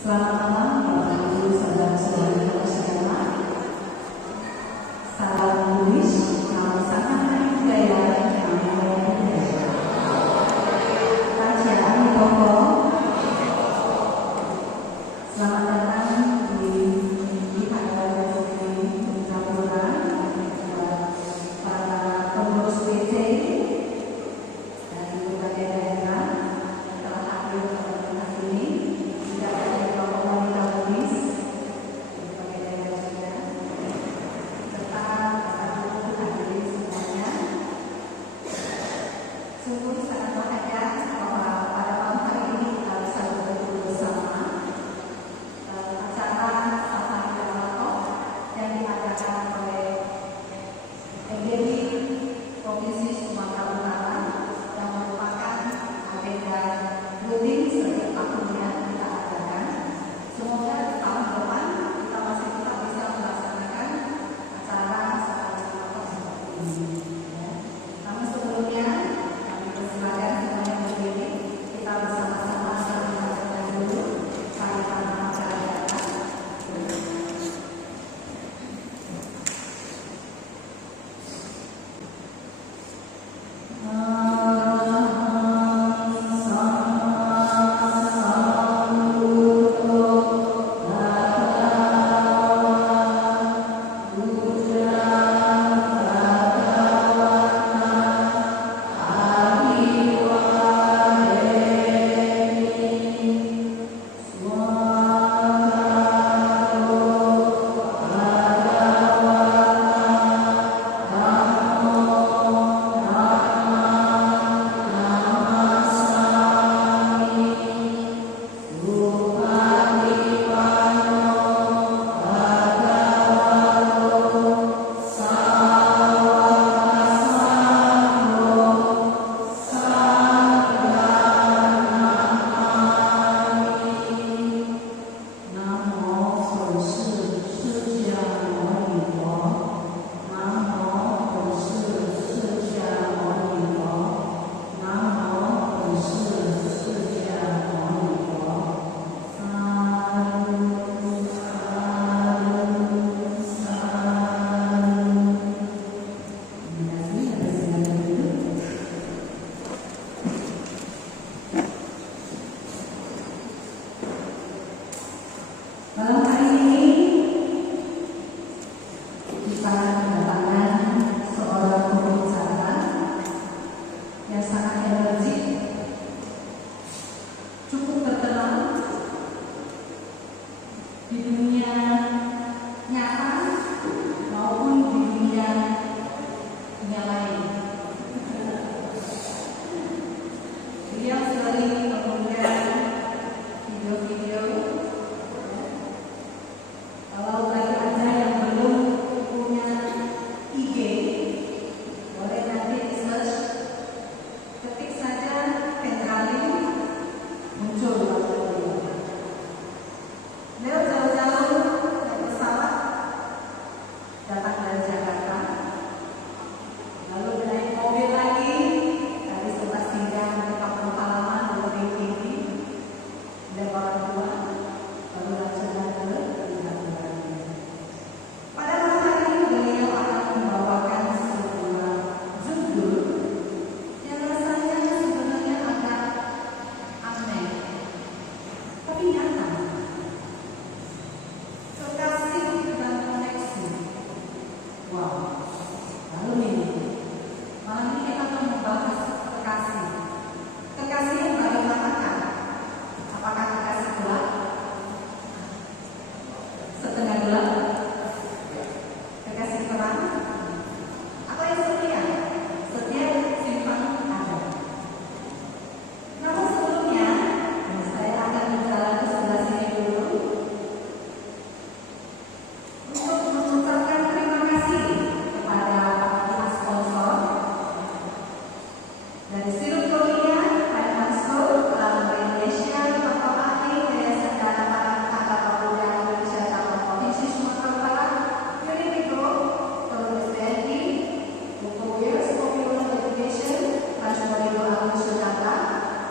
Selamat malam Bapak Ibu saudara-saudari sekalian. Salam Buddhis, nama sangat budaya yang mulia. Kerajaan Kongo. Selamat datang di acara ini campuran para pengurus PT dari berbagai daerah yang telah hadir pada hari ini. Malam hari ini kita kedatangan seorang pembicara yang sangat energik, cukup terkenal di dunia nyata maupun di dunia lain. Dia sering mengunggah video-video. Kalau bagi Anda yang belum punya IG, boleh nanti di search, ketik saja Pendrali, muncul video. Beliau jauh-jauh naik pesawat datang dari Jakarta, lalu naik mobil lagi dari sebelah singgah ke kampung halaman dari TV dan orang tua, lalu langsung ke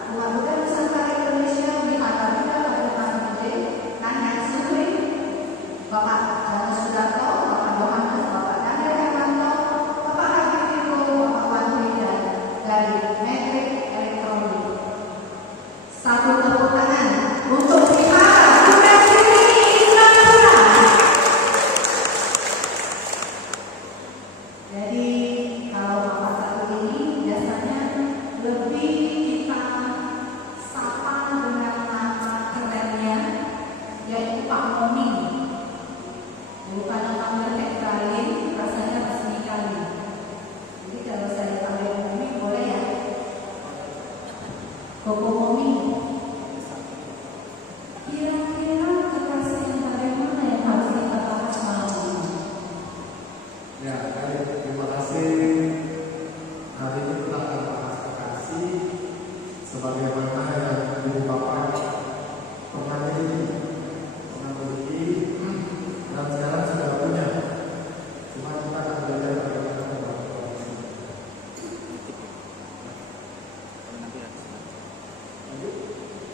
Umat Buddha Nusantara Indonesia Wihara Budha Bagaimana Gede dari Metrik Elektronik. Satu tepuk tangan untuk Vihara Sukasini Indrapura. Jadi kalau Bapak satu ini biasanya lebih kita sapa dengan nama kerennya, yaitu Pak Moning. Bukan nama mereka lain, rasanya resmi kali. Jadi kalau saya panggil Moning boleh ya? Koko Moning. Kira-kira kekasih yang bagaimana yang harus kita bahas malam ini? Ya, baik. Terima kasih. Hari ini kita akan bahas kekasih sebagaimana yang Ibu Bapak pernah miliki, dan sekarang sudah punya. Cuma kita akan belajar bagaimana membangun kekasih.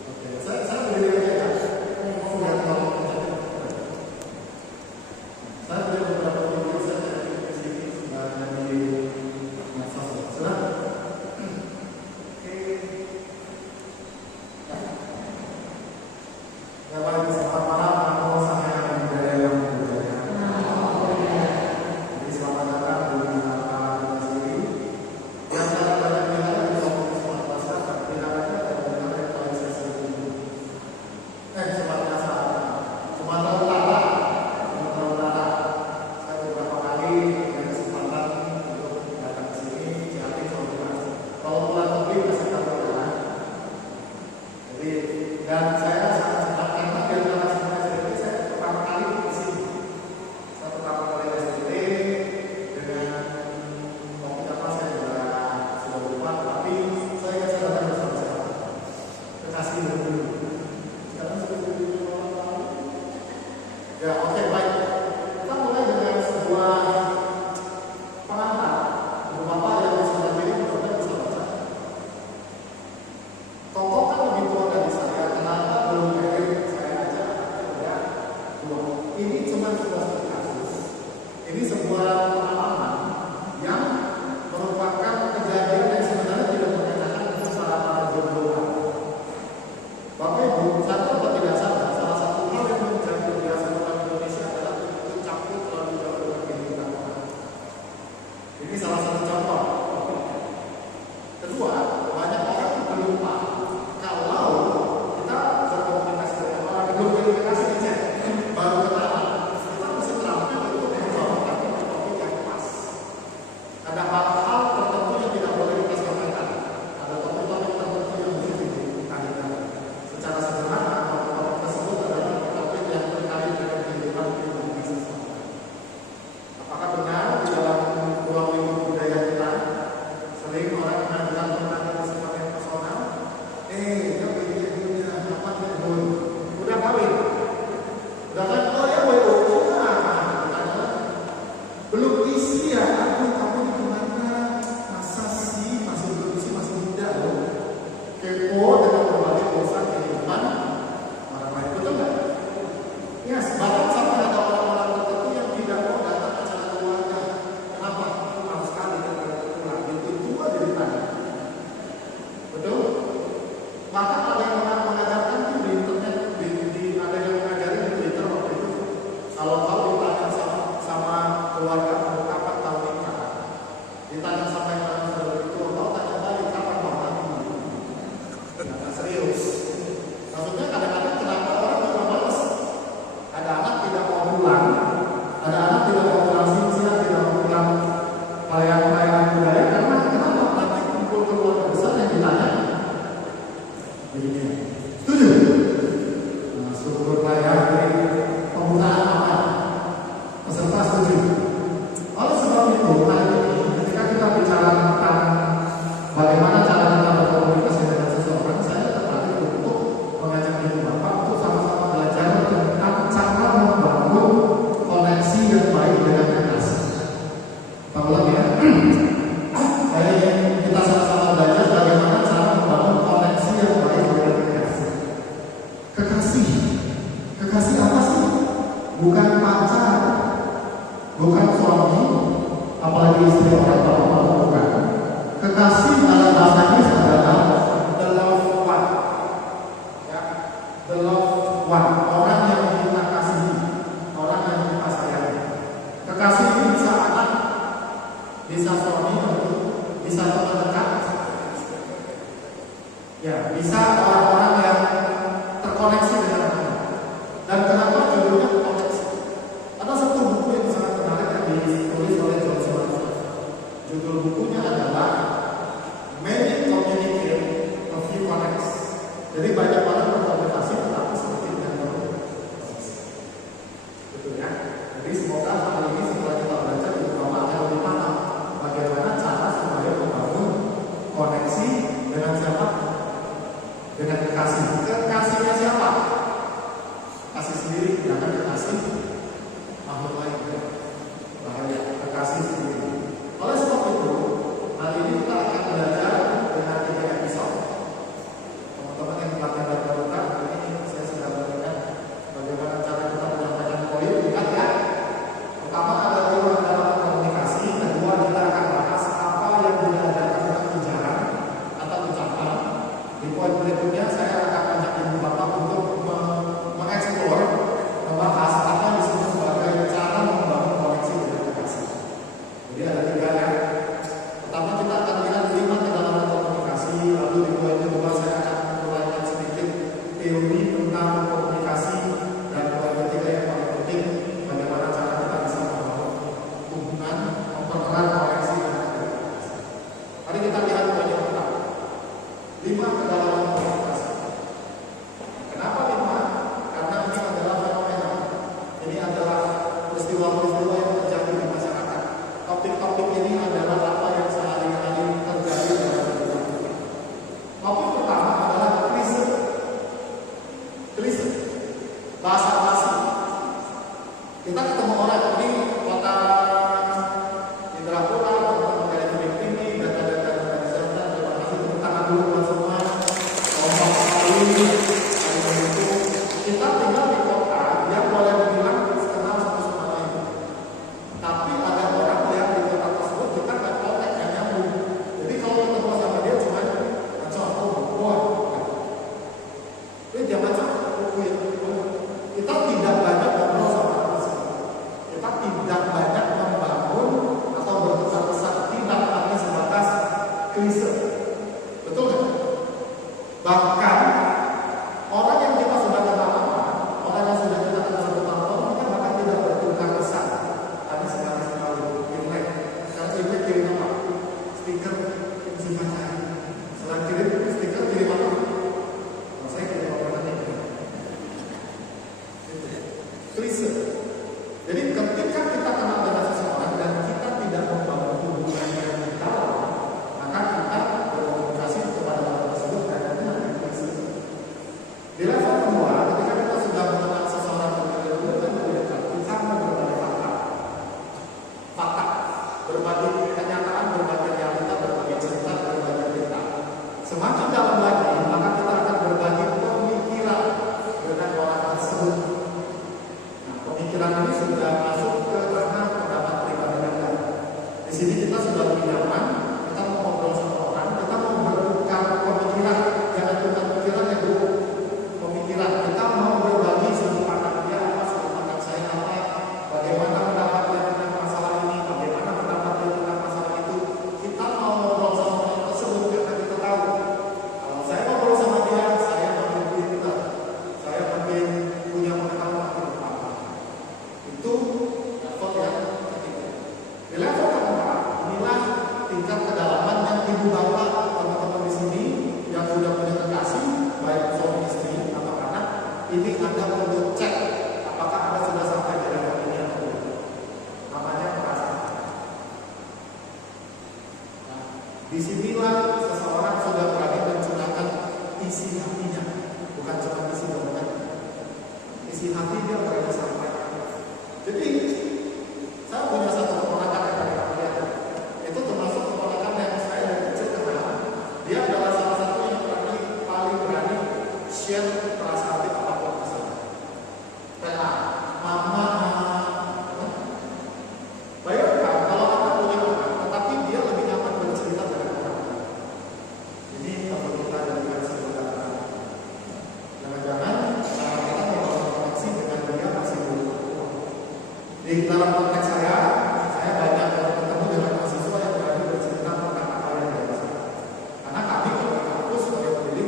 Oke, saya berdiri aja ya. Saya beri beberapa video saja di sini di medsos. Silakan. Oke. Ya, baik. Selamat malam, Namo Sahaya Budaya yang Budaya. Jadi selamat datang di Wisata sini. Yang saya banyak bilang di komunitas masyarakat tidak ada yang aktualisasi itu. Sumatera Utara. Saya beberapa kali punya kesempatan untuk datang ke sini, Ciamis, kalau pulang pergi masih tahu jalan. Jadi dan saya sangat senang karena di antara semua SDT saya pertama kali ke sini. Saya pertama kali ke SDT dengan topik apa saya juga sudah lupa, tapi saya ingat saya datang bersama siapa. Kekasih dulu. Sekarang sudah jadi orang. Ya, oke, baik. Kita mulai dengan sebuah pengantar. Ibu Bapak yang sudah jadi mudah bisa baca. Tokoh kan lebih tua dari saya. Kenapa belum mirip saya aja? Ya, dua. Ini cuma sebuah studi kasus. Ini sebuah pengalaman yang merupakan kejadian yang sebenarnya tidak berkaitan dengan salah perjodohan. Bapak Ibu, satu atau tidak salah, salah satu hal yang menjadi kebiasaan orang Indonesia adalah untuk campur terlalu jauh dengan kehidupan orang. Ini salah satu contoh. Kedua, banyak orang belum paham kalau kita berkomunikasi dengan orang, belum komunikasi aja, baru kenalan, kita mesti terampil untuk menjawab topik yang pas. Ada hal-hal tertentu yang tidak boleh kita sampaikan. Ada topik-topik tertentu yang mesti dikalikan. Secara sederhana, topik tersebut adalah topik yang terkait dengan kehidupan pribadi seseorang. Apakah benar di dalam ruang lingkup budaya kita sering orang mengajukan pertanyaan bersifat yang personal? Dia punya apa dia udah kawin? Udah kan? Oh ya, belum isi ya? Aduh, kamu di mana? Masa sih masih belum isi, masih muda loh. Kepo dengan berbagai urusan kehidupan orang lain, betul nggak? Ya, bahkan sampai ada orang-orang tertentu yang tidak mau datang ke acara keluarga. Kenapa? Kurang sekali ketika pulang. Itu tua ceritanya. Betul? Bahkan ada yang mengajarkan tuh di internet, ada yang mengajarin di Twitter waktu itu. Kalau ditanya sama keluarga kamu kapan tahu nikah, ditanya sama yang lain sudah begitu, tahu tanya balik kapan mau nikah. Nggak serius. Maksudnya kadang-kadang kenapa orang juga males? Ada anak tidak mau pulang, ada anak tidak mau pulang siang, tidak mau pulang perayaan budaya karena kenapa? Nanti kumpul keluarga besar yang ditanya. Begini, setuju? Nah, struktur perayaan dari pembukaan apa? Peserta setuju. Oleh sebab itu, hari ini ketika kita bicara tentang bagaimana cara kita berkomunikasi dengan seseorang, saya tertarik untuk mengajak Ibu Bapak untuk sama-sama belajar tentang cara membangun koneksi yang baik dengan kekasih. Kita ulang ya. Saya ingin kita sama-sama belajar bagaimana cara membangun koneksi yang baik dengan kekasih. Ya, bisa orang-orang yang terkoneksi dengan Tuhan. Dan kenapa judulnya koneksi? Ada satu buku yang sangat menarik yang ditulis oleh John Swartz. Judul bukunya adalah Many Communicate, A Few Connects. Jadi banyak orang berkomunikasi tetapi sedikit yang berkomunikasi. Betul ya? Jadi semoga hal ini setelah kita belajar di bawah akan lebih paham bagaimana cara supaya membangun koneksi dengan siapa? Dengan kekasih. Kekasihnya siapa? Kasih sendiri, jangan kekasih makhluk lain. Bahaya, kekasih sendiri. Oleh sebab itu, hari ini kita akan belajar dengan 3 episode. Teman-teman yang telah datang, ini saya sudah berikan bagaimana cara kita menyampaikan poin. Ingat ya. Pertama ada teori dalam komunikasi. Kedua kita akan bahas apa yang diajarkan dalam ujaran atau ucapan. Di poin berikutnya saya akan ajak ibu bapak untuk mengeksplor, membahas apa yang disebut sebagai cara membangun koneksi dengan kekasih. Jadi ada 3 ya. Pertama kita akan lihat 5 kedalaman komunikasi. Lalu di poin kedua saya akan mengulangi sedikit teori tentang komunikasi. Dan poin ketiga yang paling penting, bagaimana cara kita bisa membangun hubungan, mempererat koneksi dengan kekasih. Mari kita lihat poin yang pertama. 5 kedalaman komunikasi. Kenapa 5? Karena ini adalah fenomena. Ini adalah peristiwa-peristiwa yang terjadi di masyarakat. Topik-topik ini adalah apa yang sehari-hari terjadi dalam kehidupan kita. Topik pertama adalah klise. Klise. Bahasa basi. Kita ketemu orang ini kota Indrapura, teman-teman dari Tebing Tinggi, data-data dari kesehatan. Terima kasih, tepuk tangan dulu buat semua. Kompak sekali. Kita tinggal di kota yang boleh dibilang kenal satu sama lain. Tapi ada orang yang di kota tersebut kita nggak kontak, nggak nyambung. Jadi kalau ketemu sama dia cuma macam ini dia macam kita tidak banyak ngobrol sama orang. Kita tidak banyak membangun atau bertukar pesan, tidak hanya sebatas klise. Betul nggak? Bahkan orang yang kita sudah kenal lama, orang yang sudah kita kenal bertahun-tahun, kita bahkan tidak bertukar pesan. Hanya sebatas selalu imlek. Sekarang imlek kirim apa? Stiker simpan saya. Selain kirim stiker, kirim apa? Kalau saya kirim apa nanti? Klise. Jadi ketika kita kenal dengan seseorang dan kita tidak membangun hubungan yang dalam, maka kita berkomunikasi kepada orang tersebut karena klise. Di level kedua, ketika kita sudah mengenal seseorang lebih dekat, kita mau berbagi fakta, berbagi kenyataan, berbagi realita, berbagi cerita, berbagi cerita. Semakin dalam lagi, maka kita akan berbagi pemikiran dengan orang tersebut. Nah, pemikiran ini sudah masuk ke ranah pendapat pribadi kita. Di sini kita sudah lebih nyaman, kita mau ngobrol sama orang, kita mau bertukar pemikiran, jangan tukar pikiran yang buruk. Pemikiran kita mau berbagi sudut pandang dia apa, sudut pandang saya apa, bagaimana pendapat dia tentang masalah ini, bagaimana pendapat dia tentang masalah itu. Kita mau ngobrol sama orang tersebut karena kita tahu kalau saya ngobrol sama dia, saya makin pintar, saya makin punya pengetahuan makin apa. Itu level yang ketiga. Di level keempat, inilah tingkat kedalaman yang ibu bapak, teman-teman di sini yang sudah punya kekasih, baik suami istri atau anak, ini Anda perlu cek apakah Anda sudah sampai di level ini atau tidak. Namanya perasaan. Nah, disinilah seseorang sudah berani mencurahkan isi hatinya, bukan cuma isi dompet. Isi hati dia berani sampai. Jadi saya punya satu keponakan yang dari Amerika. Itu termasuk keponakan yang saya dari kecil kenal. Dia adalah salah satu yang paling berani share perasaan hati apapun ke saya. PA, mama, bayangkan kalau Anda punya anak, tetapi dia lebih nyaman bercerita dengan orang. Ini kalau kita jadikan sebuah jangan-jangan cara kita membangun koneksi dengan dia masih belum. Di dalam konteks saya banyak bertemu dengan mahasiswa yang berani bercerita tentang apa yang dia rasakan. Karena kami kalau di kampus sebagai pendidik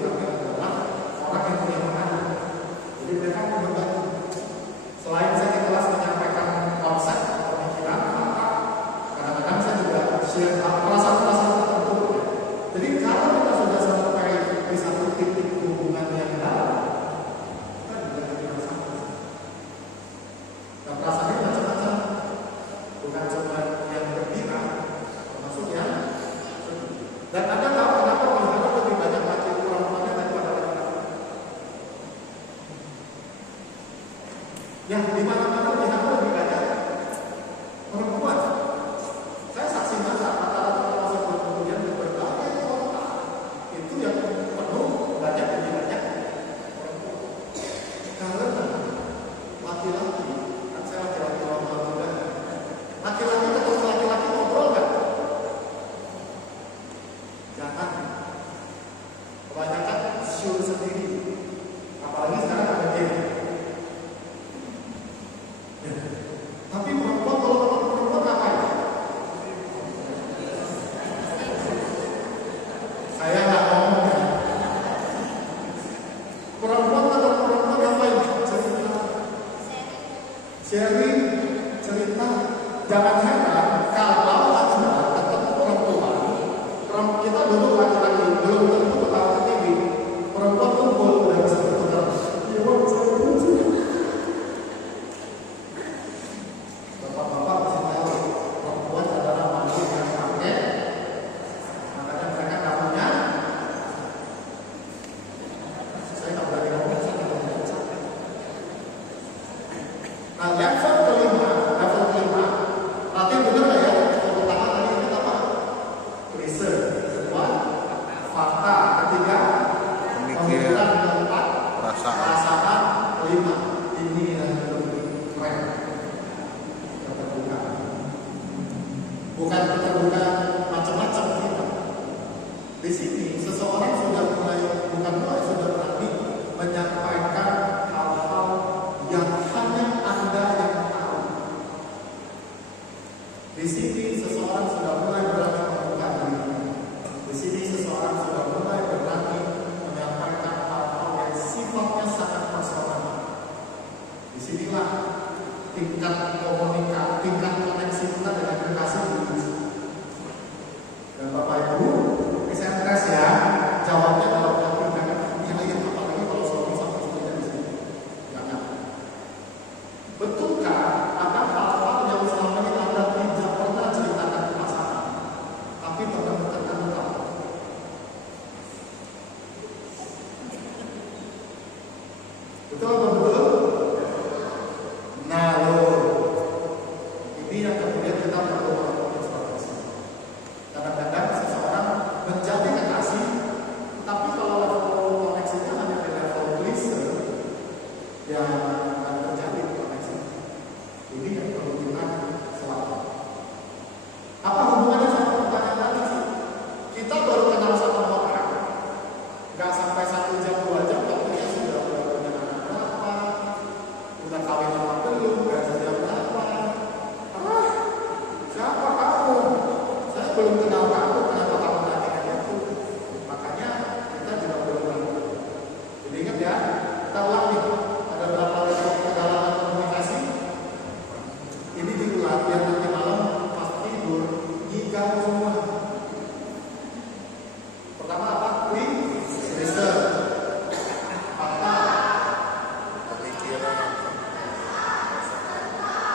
yang di mana-mana lihat lebih banyak perempuan. Saya saksi mata rata-rata kalau sebelum kemudian di berbagai kota itu yang penuh banyak lebih banyak perempuan. Karena laki-laki, kan saya laki-laki normal juga. Laki-laki ketemu laki-laki ngobrol nggak? Jangan. Kebanyakan show sendiri. Apalagi sekarang ada game. Tapi perempuan kalau ketemu perempuan ngapain? Saya nggak ngomong ya. Perempuan ketemu perempuan ngapain? Cerita, sharing, cerita. Jangan heran kalau Anda ketemu perempuan, kita duduk laki-laki belum tentu ketawa ke TV. Perempuan kumpul udah bisa bertukar. Bapak-bapak pasti tahu perempuan adalah makhluk yang pakai, makanya mereka nggak punya. Saya nggak berani ngomong, saya nggak berani capek. Nah, level kelima, latihan bener nggak ya? Level pertama tadi itu apa? Research, kedua fakta, ketiga pemikiran, keempat perasaan, kelima ini yang lebih keren. Keterbukaan. Bukan keterbukaan macam-macam kita. Di sini seseorang sudah sudah berani menyampaikan hal-hal yang hanya Anda yang tahu. Di sini seseorang sudah mulai berani membuka diri. Di sini seseorang sudah mulai berani menyampaikan hal-hal yang sifatnya sangat personal. Disinilah tingkat komunikasi, tingkat koneksi kita dengan kekasih Tuhan. Dan Bapak Ibu, ini saya tes ya, jawabnya dalam waktu jangan yang apalagi kalau suami sama istrinya di sini. Jangan. Betulkah ada hal-hal yang selama ini Anda tidak pernah ceritakan ke pasangan, tapi pernah berkata tahu? Betul atau betul? Nah, ini yang kemudian kita perlu menginspirasi. Kadang-kadang seseorang menjadi kekasih, tapi kalau level koneksinya hanya di level klise, ya akan terjadi koneksi. Ini yang perlu kita selamatkan. Apa hubungannya sama pertanyaan tadi sih? Kita baru kenal sama orang, nggak sampai 1 jam 2 jam, tapi dia sudah punya anak berapa, udah kawin apa belum, gaji jam berapa? Siapa kamu? Saya belum kenal kamu, kenapa kamu nanya itu? Makanya kita juga belum tahu. Jadi ingat ya, kita ulang nih, ada berapa level kedalaman komunikasi? Ini diulang biar nanti malam pas tidur gigau semua. Pertama apa? Research, fakta, pemikiran.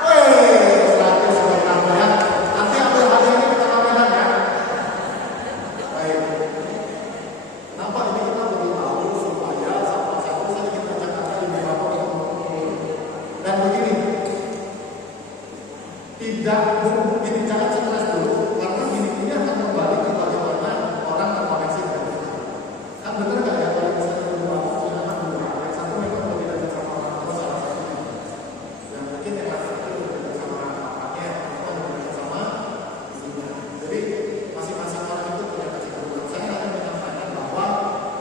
Selalu sudah kamu ya. Nanti ambil hari ini kita kameran ya. Baik. Kenapa ini kita perlu tahu supaya satu saja kita jangan lebih apa dan begini. Ini jangan stres dulu karena ini akan kembali ke bagaimana orang terkoneksi dengan kita. Kan benar nggak ya kalau misalnya berdua jangan dua, yang satu memang lebih dekat sama orang tua salah satunya. Yang mungkin yang satu lebih dekat sama bapaknya, atau lebih dekat sama istrinya. Jadi masing-masing orang itu punya kecenderungan. Saya akan menyampaikan bahwa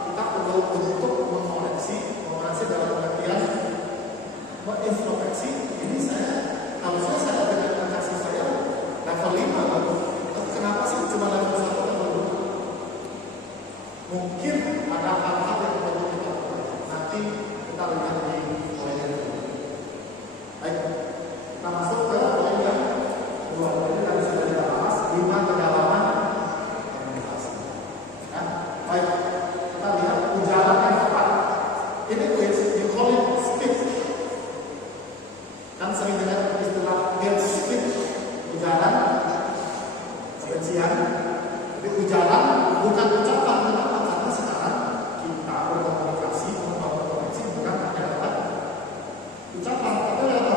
kita perlu untuk mengoreksi dalam pengertian mengintrospeksi. Ini harusnya saya dengan kekasih saya level 5 baru. Tapi kenapa sih cuma level 1 level 2? Mungkin ada hal-hal yang perlu kita lakukan. Nanti kita lihat di poin yang kedua. Baik, kita masuk ke poin yang kedua. Ini tadi sudah dibahas 5 kedalaman komunikasi. Ya, baik, kita lihat ujaran yang tepat. Ini you call it speech. Kan sering dengar istilah get speech, ujaran kebencian. Jadi ujaran bukan ucapan. Kenapa? Karena sekarang kita berkomunikasi, membangun koneksi bukan hanya lewat ucapan, tapi lewat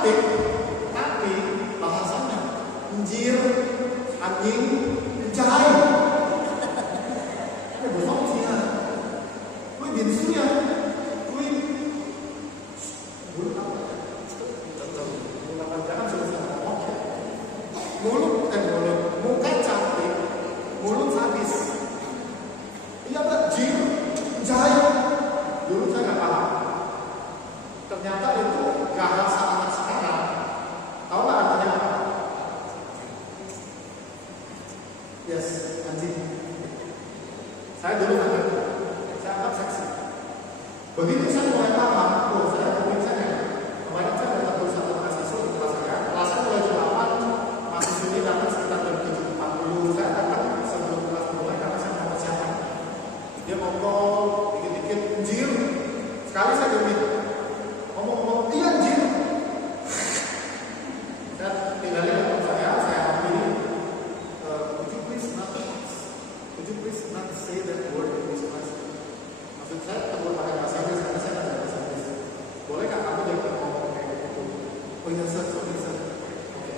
cantik, tapi bahasanya anjir, anjing, jahai. Ini bosan sih ya. Kui binsu ya, kui mulut apa? Mulut apa? Jangan susah. Oke. Mulut, muka cantik, mulut sadis. Iya Mbak, jir, jahai. Dulu saya nggak paham. Ternyata itu bahasa anak sekarang. Tahu nggak artinya apa? Yes, anjing. Saya dulu nggak ngerti. Saya anggap seksi. Begitu saya mulai paham, saya mungkin saya kemarin saya datang ke satu mahasiswa di kelas saya. Kelasnya mulai jam 8, mahasiswa ini datang sekitar jam 7.40. Saya datang sebelum kelas mulai karena saya mau persiapan. Dia ngobrol dikit-dikit, anjir. Sekali saya demi ngomong-ngomong, iya anjir. Saya tinggalin teman saya ambil. Could you please not say that word in this class? Maksud saya tegur pakai bahasa Inggris karena saya nggak ada bahasa Inggris. Boleh nggak kamu jangan ngomong kayak gitu? Oh iya sir, sorry sir. Oke.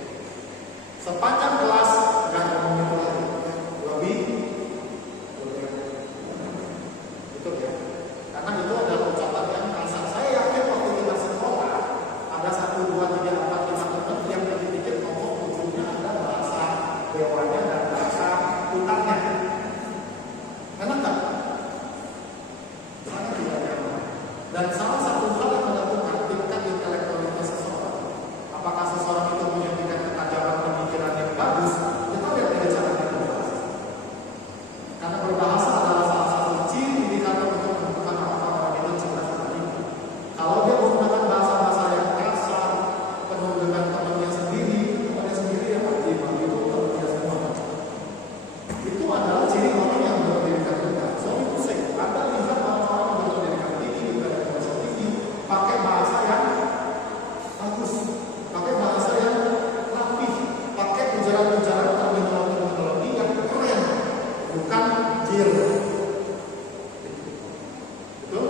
Sepanjang kelas nggak ngomong itu lagi. Lebih betul ya. Karena itu adalah ucapan yang kasar. Saya yakin waktu kita sekolah ada 1, 2, 3, 4, 5 teman yang dikit-dikit ngomong ujungnya ada bahasa dewanya dan bahasa utaknya. Enak nggak? Sangat tidak nyaman. Dan salah satu hal yang menentukan tingkat intelektualitas seseorang, apakah seseorang itu punya tingkat ketajaman pemikiran yang bagus, kita lihat dari cara dia berbahasa. Karena berbahasa adalah salah satu ciri indikator untuk menentukan apakah orang itu cerdas atau tidak. Kalau dia menggunakan bahasa-bahasa yang kasar, penuh dengan temannya sendiri yang aktif, itu temannya semua. Itu adalah ciri orang yang berpendidikan rendah. Sorry to say, Anda lihat orang-orang yang berpendidikan tinggi, juga yang bahasa tinggi, pakai bahasa yang bagus, pakai bahasa yang rapih, pakai ujaran-ujaran terminologi yang keren, bukan jir. Betul?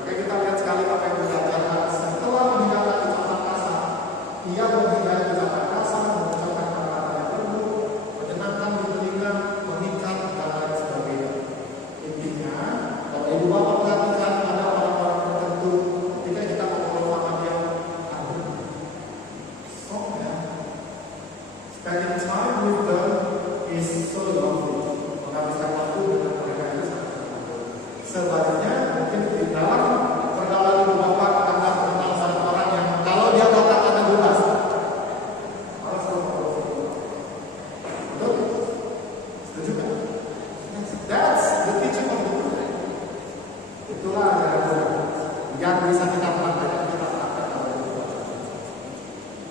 Makanya kita lihat sekali apa yang diajarkan setelah meninggalkan ucapan kasar. Ia menghindari ucapan kasar, mengucapkan kata-kata yang lembut, menyenangkan di telinga, mengikat dan lain sebagainya. Intinya, kalau ibu bapak perhatikan ada orang-orang tertentu, ketika kita ngobrol sama dia, sok ya, spending time with them is so lovely. Menghabiskan waktu dengan mereka itu sangat bagus. Sebaliknya, mungkin di dalam pergaulan ibu bapak Anda mengenal sama orang yang kalau dia datang Anda bebas. Betul? Setuju kan? That's the teaching of the Quran. Itulah ajaran yang bisa kita praktekkan, kita praktekkan.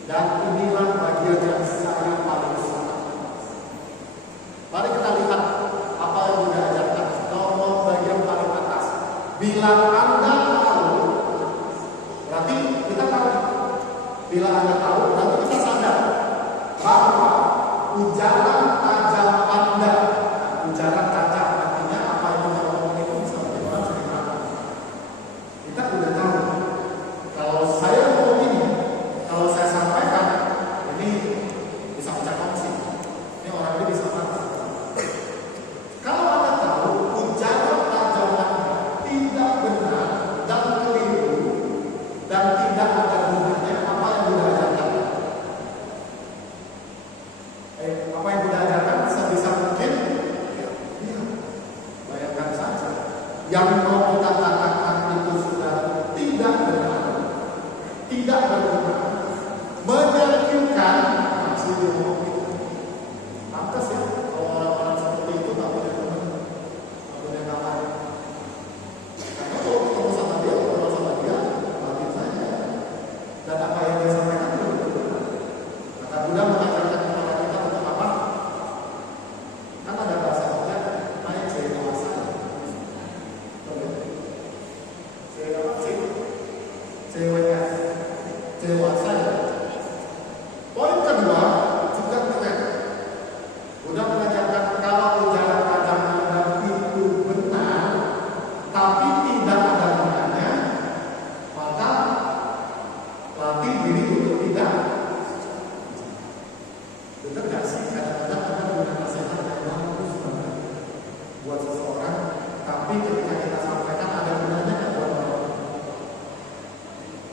Dan inilah bagian yang saya paling suka. Mari kita lihat apa yang Bunda ajarkan. Nomor bagian paling atas. Bila Anda tahu, berarti kita tahu. Bila Anda tahu, berarti kita sadar bahwa ujaran tajam Anda, ujaran tajam artinya apa yang kita ngomong itu bisa berubah cerita. Kita udah tahu. Kalau saya ngomong ini, kalau saya sampaikan, ini bisa pecah kongsi. Ini orang ini bisa marah. Kalau Anda tahu ujaran tajam Anda tidak benar dan keliru dan tidak ada gunanya, apa yang Bunda ajarkan? Apa yang Bunda ajarkan sebisa mungkin? Ya, bayangkan saja. Yang mau kita katakan itu sudah tidak benar, tidak berguna, menyakitkan, masih diomong kita. Pantas ya, kalau orang-orang seperti itu tak punya teman, tak punya kawan. Karena kalau ketemu sama dia, ngobrol sama dia, batin saja. Dan apa yang dia sampaikan itu benar. Maka Bunda mengajarkan kepada kita untuk apa? Kan ada bahasa kita, naik saya dewasa. Saya apa sih? Ceweknya dewasa. Poin kedua juga keren. Udah mengajarkan kalau ujaran tajam Anda itu benar, tapi tidak ada gunanya, maka latih diri untuk tidak Bener gak sih kadang-kadang ada punya nasihat yang bagus banget buat seseorang, tapi ketika kita sampaikan ada gunanya nggak buat orang?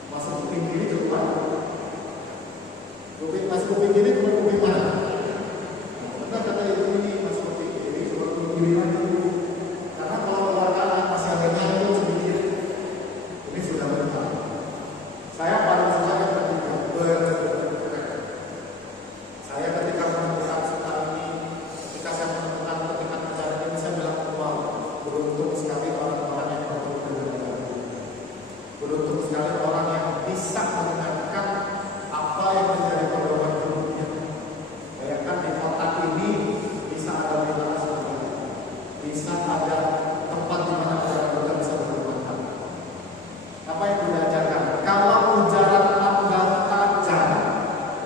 Masuk kuping kiri keluar, masuk kuping kiri keluar kuping mana? Kita kata ini masuk kuping kiri keluar kuping kiri lagi dulu, karena kalau keluar kanan masih ada nyambung sedikit. Ini sudah benar. Saya paling suka yang ketika saya ketika menemukan sekarang ini, ketika saya menemukan ketika acara ini, saya bilang wow, beruntung sekali orang-orang yang berdoa, beruntung sekali orang yang bisa mendengarkan apa yang menjadi pedoman hidupnya. Bayangkan di kotak ini bisa ada wilayah seperti ini, bisa ada tempat di mana orang kita bisa berdoa. Apa yang diajarkan? Kalau ujaran tanggal tajam,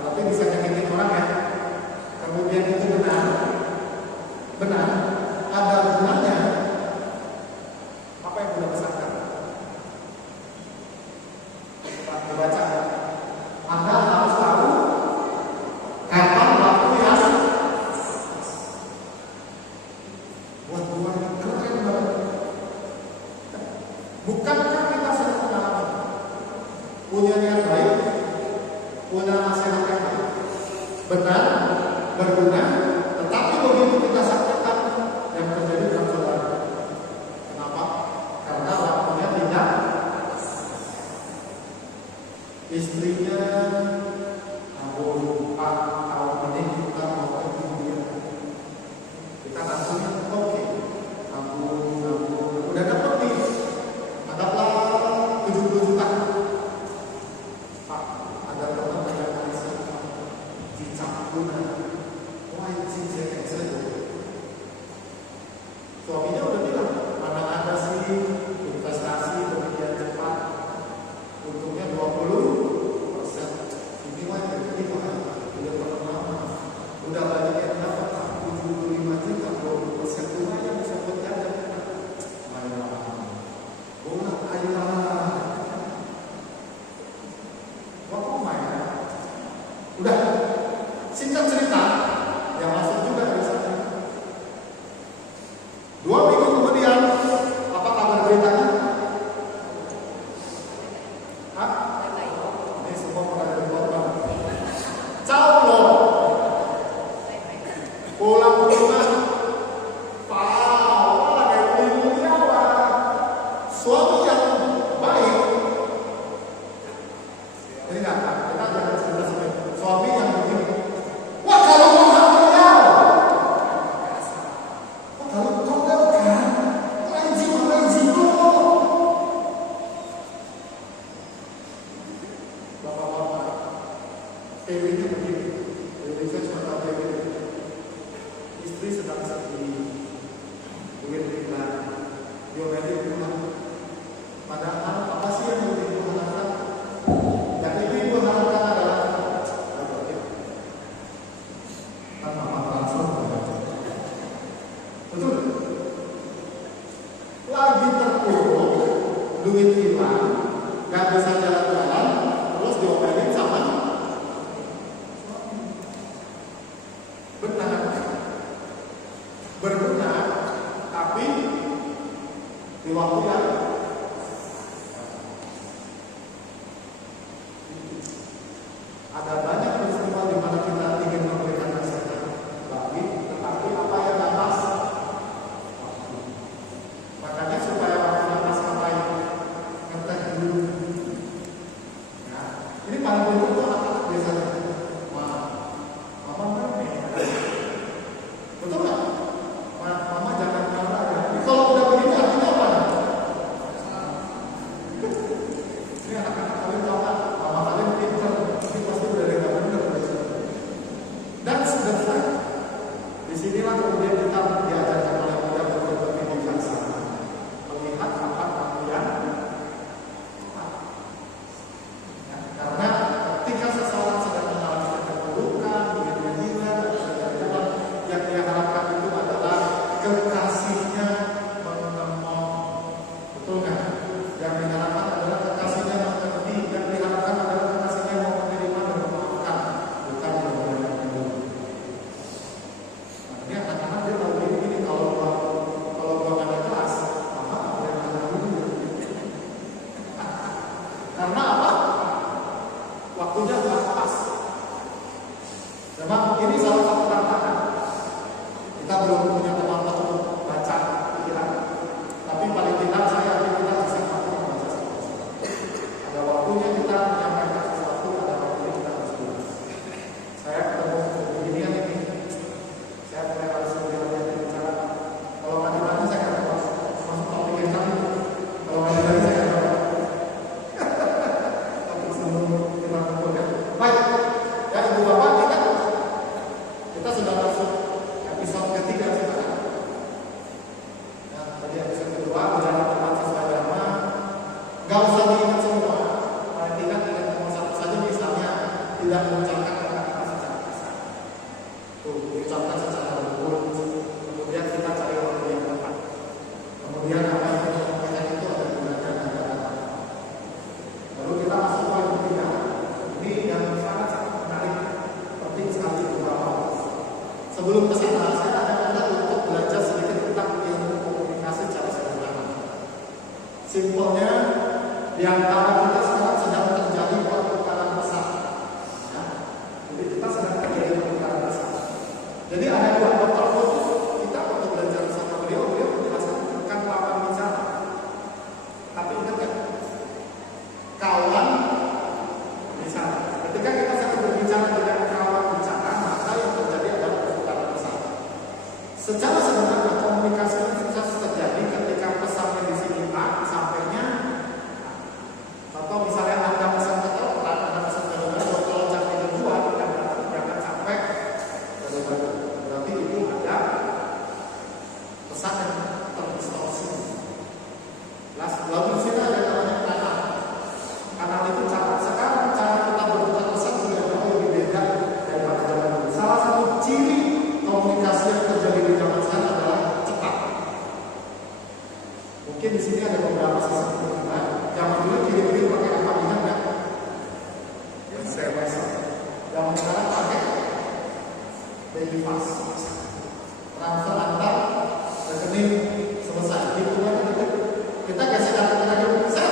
berarti bisa nyakitin orang ya. Kemudian itu benar, ada gunanya. Apa yang sudah pesankan? Kita baca. Anda harus tahu kapan waktu yang buat Tuhan keren banget. Bukankah kita sering mengalami punya niat baik, punya nasihat yang baik, benar, berguna, tetapi begitu kita sampaikan yang terjadi dalam saudara. Kenapa? Karena waktunya tidak. Istrinya Pak, tahun ini kita mau pergi dia. Kita langsungnya oke, udah dapat nih, anggaplah 70 juta. Pak, ada teman dari Malaysia dicap guna. Wah, ini saya cancel itu. Suaminya udah bilang, mana ada sih investasi demikian cepat, untungnya 20%. Ini mah jadi mahal, udah terkenal, udah banyak yang dapat 75 juta, 20% lumayan bisa buat jajan. Bola ayolah. Waktu main, udah singkat cerita, yang masuk juga dari sana. 2 minggu kemudian, apa kabar beritanya? Hah? Ini semua pernah dari korban. Caulo pulang ke rumah, wah, kayak beli nyawa. Suami yang baik, ini enggak, kita jangan sebenarnya suami yang begini. Wah, kalau mau hamil, wah, kalau kau kan, rajin kok. Bapak-bapak, teorinya begini. Teori saya cuma tahu begini. Istri sedang sedih, duit hilang, diomelin pulang. Padahal apa sih yang ibu harapkan? Yang ibu harapkan adalah kan mama transfer. Betul? Lagi terpuruk, duit hilang, gak bisa jalan-jalan, terus diomelin sama benar, berguna, tapi di waktu yang ada banyak peristiwa di mana kita ingin memberikan nasihat baik, tetapi apa yang atas? Makanya supaya waktunya pas ngapain? Ngetek dulu. Ya, ini paling penting tuh anak-anak biasanya. Mama meremeh. Betul nggak? Mama jangan marah ya. Kalau udah begini artinya apa? Ini anak-anak kalian tahu kan? Mama kalian pintar, ini pasti udah dengar. Memang ini salah satu tantangan. Kita belum punya kemampuan untuk baca pikiran, tapi paling tidak saya yakin kita bisa mampu membaca situasi. Ada waktunya kita menyampaikan sesuatu, ada waktunya kita harus jelas. Saya ketemu beginian ini, saya mulai harus lebih bicara. Kalau nggak dibantu saya nggak tahu masuk topik yang kami. Kalau nggak dibantu saya nggak tahu. Topik sebelum kita kumpulkan. Baik, ya ibu bapak kita sudah masuk episode ketiga sekarang. Nah, tadi episode kedua bicara tentang sesuai drama. Gak usah diingat semua. Paling tidak ingat nomor satu saja, misalnya tidak mengucapkan kata-kata secara kasar. Tuh, diucapkan secara lembut. Kemudian kita cari waktu yang tepat. Kemudian apa yang kita sampaikan itu ada gunanya dan ada apa. Lalu kita masuk poin ketiga. Ini yang sangat menarik, penting sekali beberapa. Sebelum ke sana, saya ajak Anda untuk belajar sedikit tentang ilmu komunikasi secara sederhana. Simpelnya, di antara kita sekarang sedang terjadi pertukaran pesan. Ya. Jadi kita sedang terjadi pertukaran pesan. Jadi ada dua dokter khusus kita untuk belajar sama beliau menjelaskan bukan lawan bicara. Tapi ingat kan, kawan bicara. Ketika kita sedang berbicara dengan kawan bicara, maka yang terjadi adalah pertukaran pesan. Secara sederhana, komunikasi yang sukses terjadi ketika pesannya di sini A, sampainya. Atau misalnya Anda pesan ke dokter, Anda pesan ke dokter, kalau sampai kedua, jangan sampai ke dokter. Berarti itu ada pesan yang terdistorsi. Lalu di sini ada namanya kanal. Kanal itu sekarang cara kita bertukar pesan sudah jauh lebih beda daripada zaman dulu. Salah satu ciri komunikasi yang terjadi di zaman sekarang adalah cepat. Mungkin di sini ada beberapa sisi berbeda. Zaman dulu kirim-kirim pakai apa, ingat nggak? SMS. Zaman sekarang pakai daily fast. Transfer antar rekening selesai. Hitungan itu kita kasih data lagi bisa,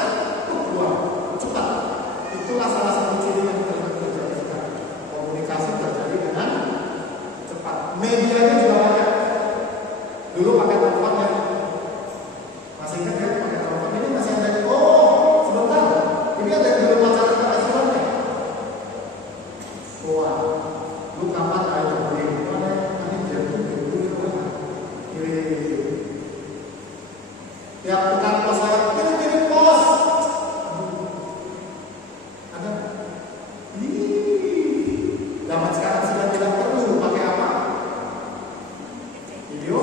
keluar cepat. Itulah salah satu ciri yang terjadi sekarang. Komunikasi terjadi dengan cepat. Medianya juga banyak. Dulu pakai telepon ya. Masih ingat ya pakai telepon ini masih ada. Oh, sebentar. Ini ada yang belum pacaran kita restorannya. Wah, lu kapan ayo beli? Mana? Ini jadi dulu ini. Tiap tukang pos saya kirim pos. Ada? Zaman sekarang sudah tidak perlu pakai apa? Video.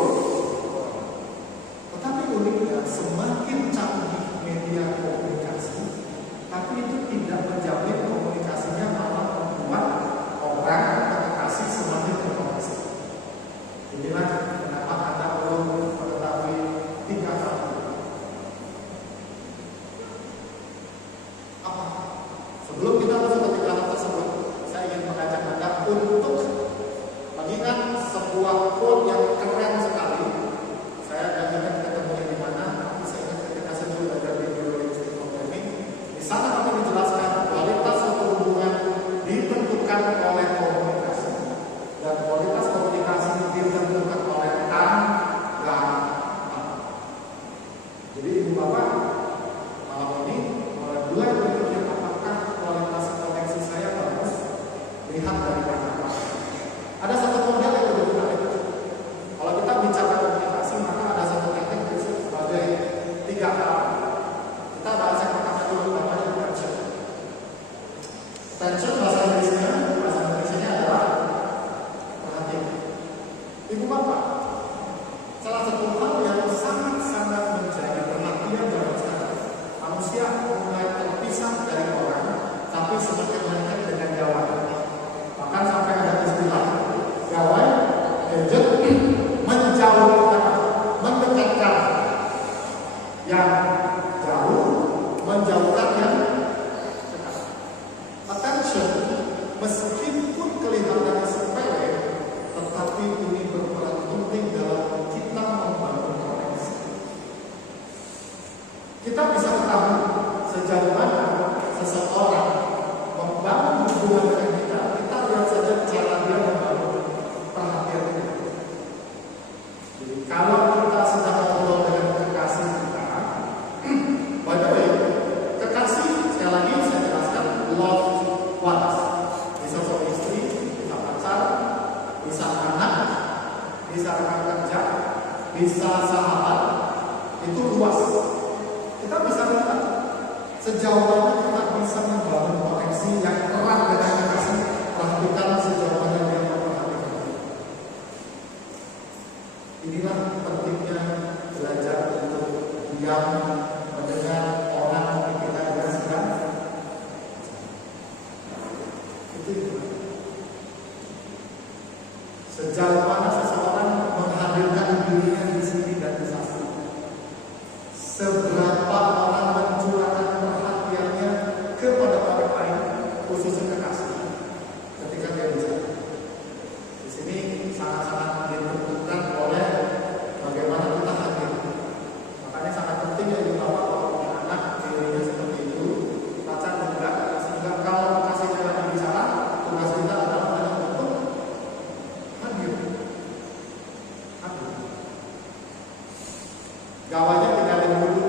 Tetapi uniknya semakin canggih media komunikasi, tapi itu tidak menjamin komunikasinya malah membuat orang terkasih semakin terkoneksi. Inilah kenapa Anda perlu mengetahui 3 hal. Apa? Sebelum kita masuk ke 3 hal tersebut, saya ingin mengajak Anda untuk mengingat sebuah quote yang keren sekali. Saya tidak ingat ketemunya di mana, tapi saya ingat ketika saya dulu belajar di Neurolinguistic Programming. Di sana kami menjelaskan kualitas suatu hubungan ditentukan oleh komunikasi, dan kualitas komunikasi ditentukan oleh tanggapan. Jadi ibu bapak malam ini mulai berpikir apakah kualitas koneksi saya bagus, lihat dari tanggapan. Ada satu model yang lebih menarik. Kalau kita bicara komunikasi, maka ada satu teknik disebut sebagai 3 hal. Kita bahas yang pertama dulu, namanya attention. Attention bahasa Inggrisnya adalah perhatian. Ibu bapak, salah satu hal yang sangat-sangat menjadi perhatian zaman sekarang, manusia mulai terpisah dari orang, tapi semakin banyak dengan gawai. Bahkan sampai ada istilah gawai, gadget, menjauhkan, mendekatkan yang jauh, menjauhkan yang dekat. Attention, meskipun kelihatannya sepele, tetapi ini berperan penting dalam kita membangun koneksi. Kita bisa ketahui sejauh mana seseorang membangun hubungan dengan kita. Kita lihat saja cara dia membangun bisa anak, bisa rekan kerja, bisa sahabat, itu luas. Kita bisa lihat sejauh mana kita bisa membangun koneksi yang erat dengan kekasih. Perhatikan sejauh mana dia memperhatikan. Inilah pentingnya belajar untuk diam, mendengar orang yang kita sedang. Itu sejauh mana seseorang menghadirkan dirinya di sini dan di sana. Seberapa orang mencurahkan perhatiannya kepada orang lain, khususnya kekasih, ketika dia bicara. Di sini sangat-sangat ditentukan oleh bagaimana kita hadir. Makanya sangat penting ya ibu bapak kalau punya anak dirinya seperti itu, pacar juga, sehingga kalau kasihnya lagi bicara, tugas kita adalah untuk hadir. Gawanya tinggalin dulu,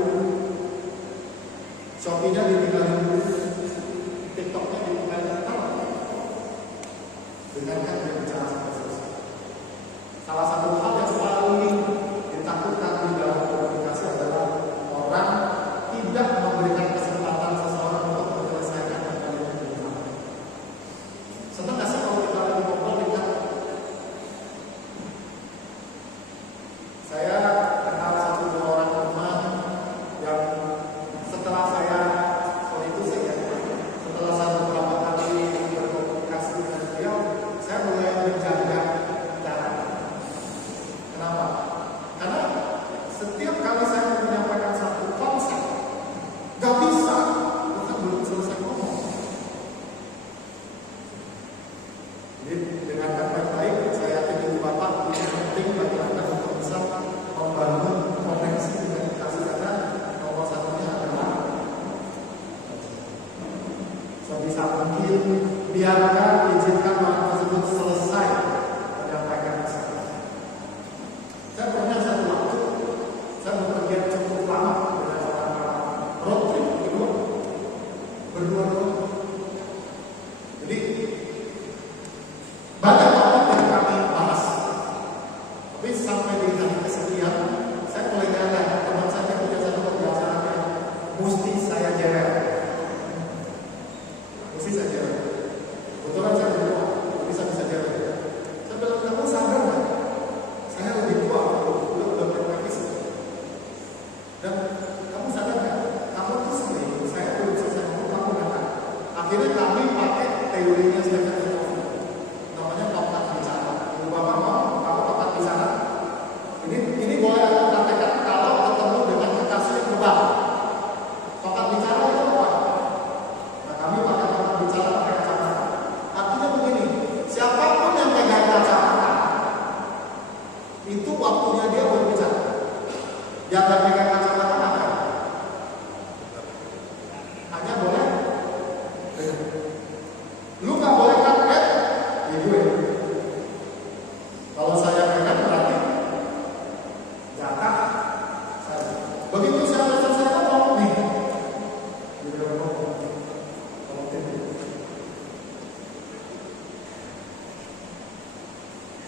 Shopee-nya ditinggalin dulu, TikTok-nya ditinggalin dulu. Dengarkan dia bicara sampai selesai. Salah satu hal yang paling ditakutkan di dalam komunikasi adalah orang tidak memberikan kesempatan seseorang untuk menyelesaikan apa yang dibilang. Senang gak sih kalau kita lagi ngobrol dengan saya kenal satu dua orang teman yang setelah saya beberapa kali berkomunikasi dengan beliau, saya mulai menjaga jarak. Kenapa? Karena setiap kali saya menyampaikan satu konsep, gak bisa, bukan belum selesai ngomong. Jadi dengarkan baik-baik, saya yakin ibu bapak ini penting bagi anda untuk bisa membangun koneksi dengan kasih, karena nomor satunya adalah sebisa mungkin biarkan, izinkan orang tersebut selesai menyampaikan masalah. Saya pernah satu waktu saya bepergian cukup lama dengan orang-orang road trip berdua. Jadi banyak topik yang kami bahas, tapi sampai di hari kesekian saya mulai nyadar teman saya punya satu kebiasaan yang mesti saya jawab. Saja. Kebetulan saya berdua, bisa jawab. Saya bilang, kamu sadar nggak? Saya lebih tua, udah berpraktis. Dan kamu sadar nggak? Kamu tuh sendiri, saya belum selesai ngomong, kamu datang. Akhirnya kami pakai teorinya Stephen Covey, namanya tongkat bicara. Ibu bapak mau, kamu tongkat bicara. Ini boleh aku praktekkan kalau ketemu dengan kekasih yang berbeda. Tongkat bicara itu apa? Nah, kami pakai bicara pakai kacamata. Artinya begini, siapapun yang pegang kacamata itu waktunya dia berbicara. Yang gak pegang kacamata apa? Hanya boleh lu gak boleh kaget ya gue. Kalau saya pegang berarti jatah saya. Begitu saya selesai ngomong nih,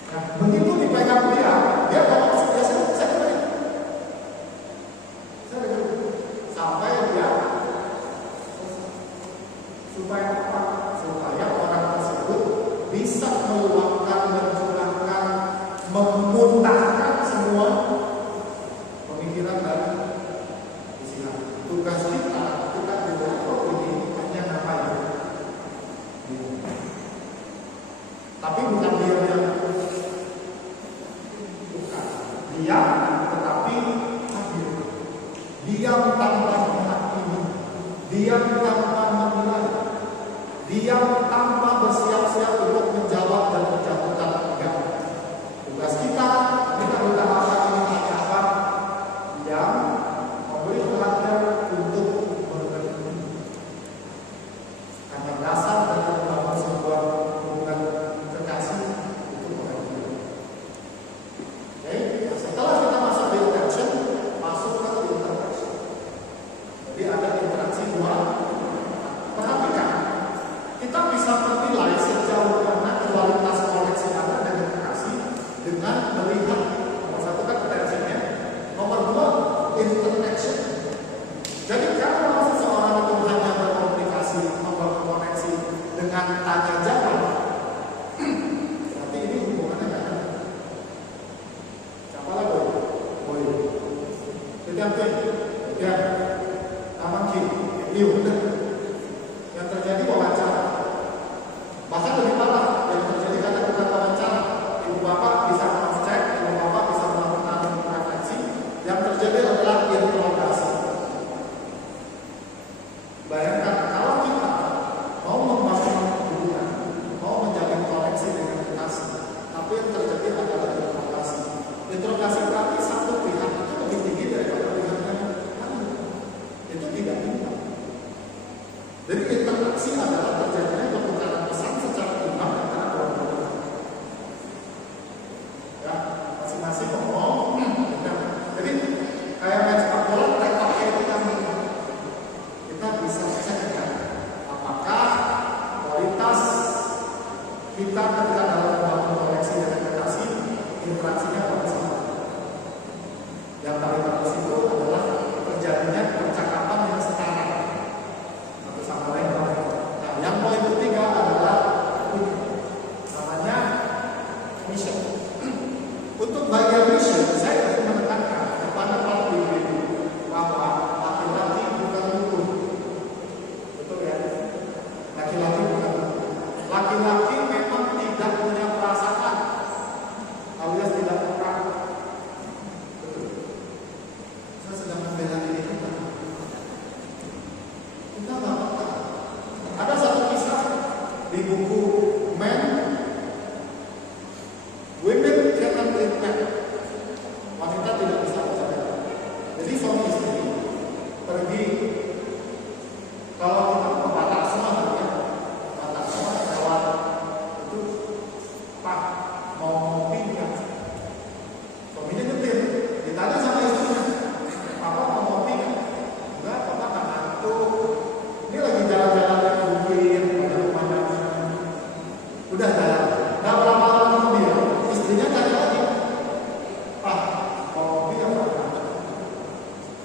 nah, begitu dipegang dia kalau biasanya saya kembali. Sampai dia supaya apa? Supaya orang tersebut bisa meluapkan, mencurahkan, memuntahkan semua pemikiran dan isinya. Tugas kita di waktu ini hanya ngapain? Tapi bukan diam, tetapi hadir. Diam tanpa menghakimi, diam tanpa menilai, diam tanpa bersiap-siap untuk menjawab dan menjatuhkan enggak. Tugas kita utamakan ini hanya apa? Diam, memberi perhatian untuk mengerti. Karena dasar dari membangun sebuah hubungan kekasih itu pengertian. Oke, setelah kita masuk di attention, masuk ke interaction. Jadi ada interaksi dua kita ketika dalam membangun koneksi dan relasi, interaksinya bersama. Yang paling bagus itu adalah terjadinya percakapan yang setara satu sama lain. Nah, yang poin ketiga adalah namanya mission. Untuk bagian mission, saya ingin menekankan kepada para individu bahwa laki-laki bukan utuh. Betul ya? Laki-laki bukan utuh. Laki-laki memang tidak punya perasaan, alias tidak peka. Betul. Saya sedang membela diri kita. Kita nggak peka. Ada satu kisah di buku Men, Women Cannot Read Men. Wanita tidak bisa baca peta. Jadi suami istri pergi, kalau kita ke Batak semua ya, Batak semua lewat itu, Pak mau ngopi nggak? Suaminya nyetir, ditanya sama istrinya, Papa mau ngopi nggak? Enggak, Papa nggak ngantuk. Ini lagi jalan-jalan yang mungkin, ada pemandangan. Udah jalan, nggak berapa lama kemudian istrinya tanya lagi, Pak mau ngopi apa?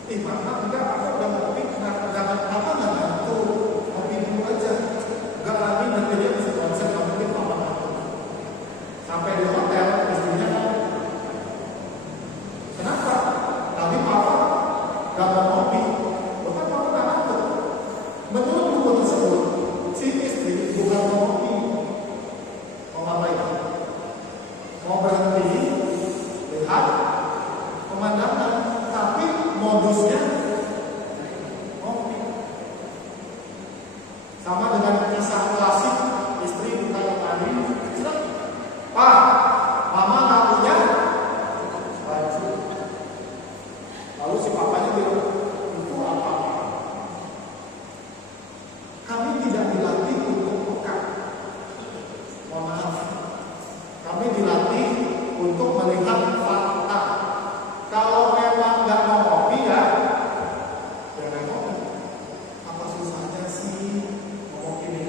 Ih, Mama enggak, aku udah ngopi, apa nggak ngantuk? Ngopi dulu aja. Enggak lagi nanti dia bisa konsen, nggak mungkin Papa ngantuk. Sampai di hotel, istrinya ngomong, kenapa? Tadi Papa nggak mau ngopi, bukan Papa nggak ngantuk. Menurut buku tersebut, si istri bukan mau ngopi, mau ngapain? Mau berhenti, lihat pemandangan, tapi modusnya ngopi. Sama dengan kisah klasik istri buka lemari, Pak, Mama nggak punya baju. Lalu si papanya bilang, itu apa? Kami tidak dilatih untuk peka. Mohon maaf, kami dilatih untuk melihat fakta. Kalau memang nggak mau ngopi ya, jangan ngopi. Apa susahnya sih ngomong gini,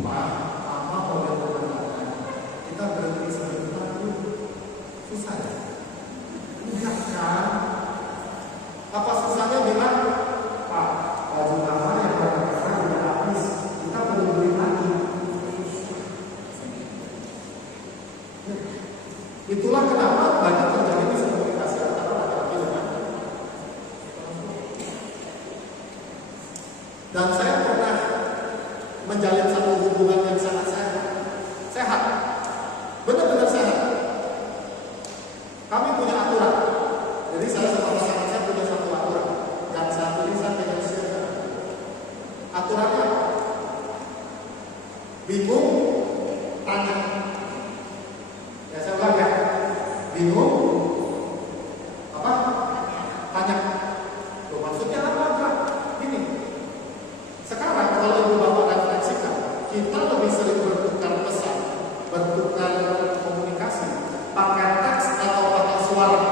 Pak, Mama mau lihat pemandangan, kita berhenti sebentar dulu. Susah ya? Enggak kan? Apa susahnya bilang, Pak, baju Mama yang warna udah habis, kita perlu beli lagi. Itulah kenapa banyak terjadi miskomunikasi antara laki-laki dengan perempuan. Dan saya pernah menjalin satu hubungan yang sangat sehat, benar-benar sehat. Kami punya aturan. Jadi saya sama pasangan saya punya satu aturan. Dan saat ini saya pengen share. Aturannya apa? Bingung, tanya. Ya saya ulang ya. Bingung, apa? Tanya. Loh, maksudnya apa? Enggak. Gini. Sekarang kalau ibu bapak refleksikan, kita lebih sering bertukar pesan, bertukar komunikasi, pakai teks atau pakai suara.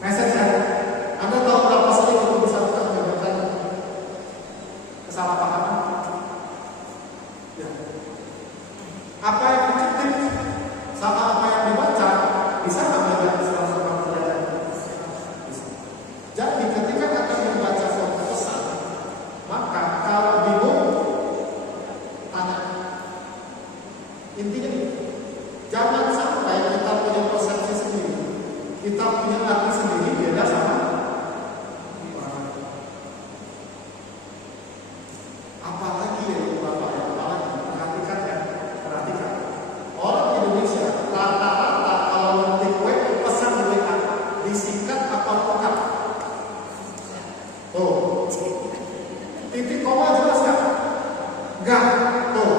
Message ya. Anda tahu berapa sering itu bisa menyebabkan kesalahpahaman? Ya. Apa yang diketik sama apa yang dibaca bisa nggak menjadi salah satu pelajaran? Bisa. Jadi ketika akan membaca suatu pesan, maka kalau bingung, tanya. Intinya itu. Jangan sampai kita punya persepsi sendiri, kita punya arti sendiri beda sama orang lain. Apalagi ya ibu bapak ya, apalagi perhatikan ya, perhatikan. Orang Indonesia rata-rata kalau ngetik pesan WA disingkat apa lengkap? Tuh, titik koma jelas nggak? Enggak. Tuh,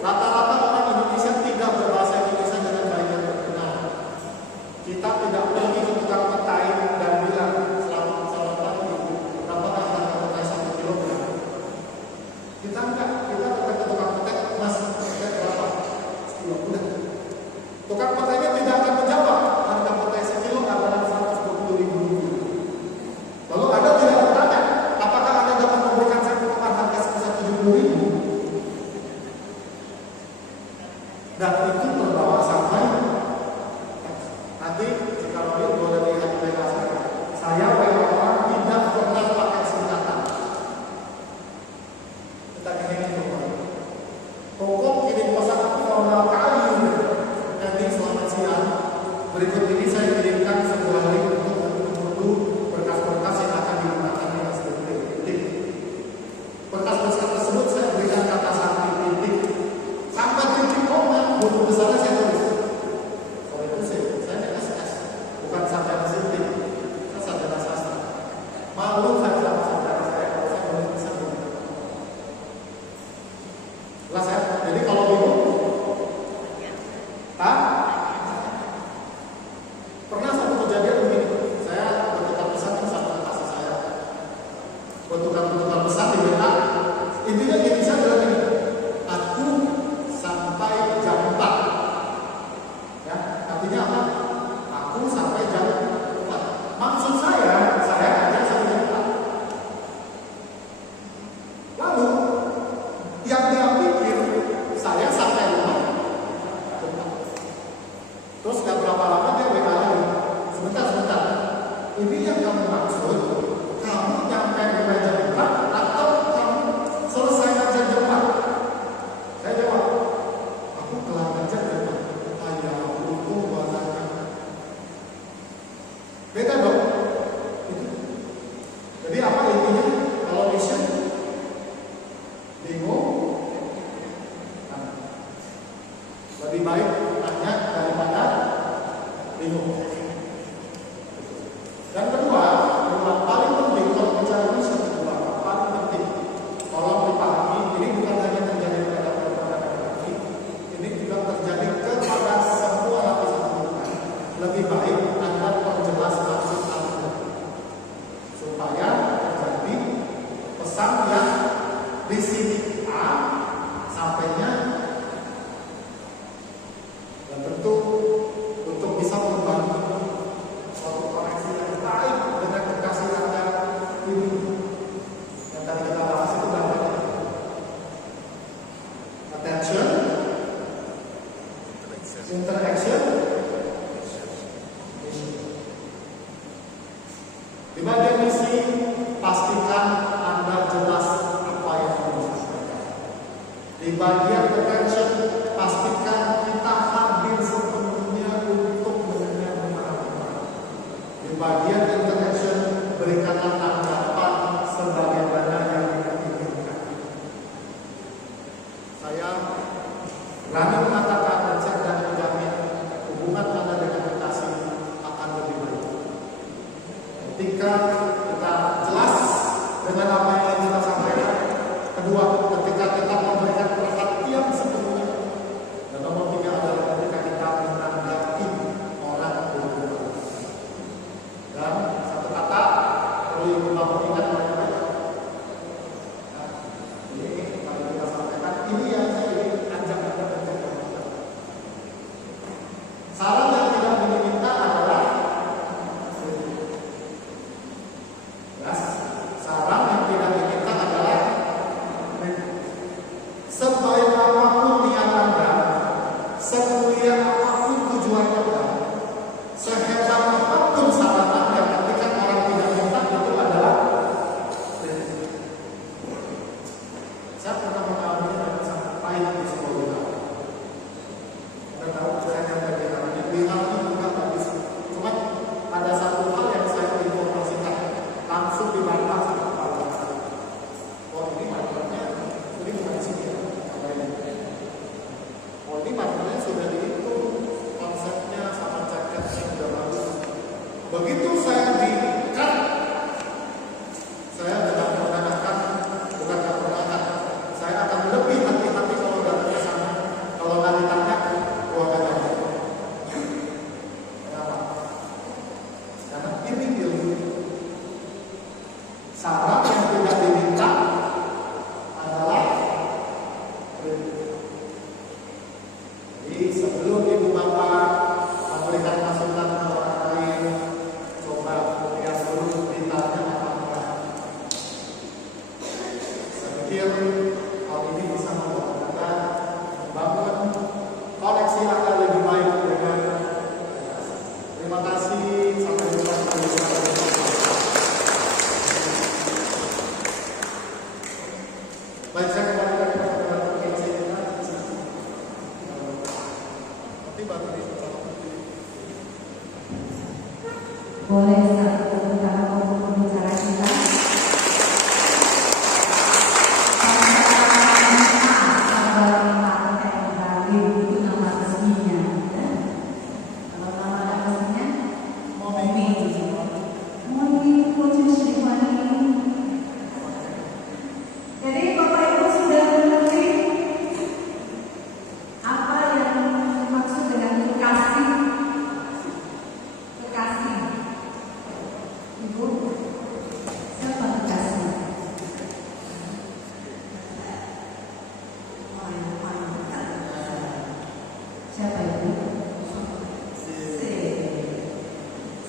rata-rata orang Indonesia tidak berbahasa Indonesia dengan baik dan benar. Kita tidak pergi Dan itu terbawa sampai nanti jika Robi boleh lihat WA saya WA orang tidak pernah pakai singkatan. Kita kirim itu. Pokok kirim pesan formal kali. Nanti selamat siang. Berikut ini saya kirimkan sebuah link untuk menunggu berkas-berkas yang akan digunakan di SPP. Berkas-berkas tersebut saya berikan kata sandi titik sampai titik koma. Buku besarnya saya tulis. Soal itu saya SS, bukan sarjana sinting, saya sarjana sastra. Malu saya sama saudara saya kalau saya boleh bisa begitu. Jelas ya? Jadi kalau bingung, pernah satu kejadian begini. Saya bertukar pesan sama kasih saya. Bertukar pesan di WA. Intinya gini, saya bilang gini. Aku sampai jam 4. Ya, artinya apa? Aku sampai jam 4. Maksud saya aja sampai jam 4. Lalu yang dia pikir saya sampai rumah jam 4. Terus gak berapa lama dia WA lagi. Sebentar. Ini yang kamu maksud, kamu nyampe rumah jam 4 atau kamu selesai kerja jam 4? Saya jawab, aku kelar kerja jam 4. Ayah, untung buatannya. Beda dong. Itu. Jadi apa intinya? Kalau mission bingung, lebih baik tanya daripada bingung. Dan kedua, paling penting kalau bicara mission kedua, paling penting tolong dipahami, ini bukan hanya terjadi pada perempuan dan laki-laki, ini juga terjadi kepada semua lapisan kehidupan. Lebih baik Anda perjelas maksud Anda supaya terjadi pesan yang di sini A sampainya, dan tentu untuk bisa membantu suatu koneksi yang baik dengan kekasih Anda ini yang tadi kita bahas itu banyak. Attention, interaction, di bagian misi pastikan Anda jelas apa yang mau disampaikan. Di bagian attention, pastikan kita hadir sepenuhnya untuk mendengar pemahaman. Di bagian interaction, berikanlah tanggapan sebagaimana yang kita inginkan. Saya berani mengatakan dan saya berani menjamin hubungan Anda dengan kekasih akan lebih baik. Ketika kita jelas dengan apa yang ingin kita sampaikan. Kedua, ketika kita memberikan perhatian sepenuhnya. Dan nomor 3 adalah ketika kita menanggapi orang berbuat. Dan satu kata perlu ibu bapak ingat baik-baik. Nah, ini kalau kita sampaikan, ini yang saya ingin ajak Anda untuk Nanti baru dicoba. Boleh satu pembicara pembicara kita. Jadi Bapak Ibu sudah mengerti apa yang dimaksud dengan kekasih? Kekasih. Ibu, siapa kekasih? Siapa itu?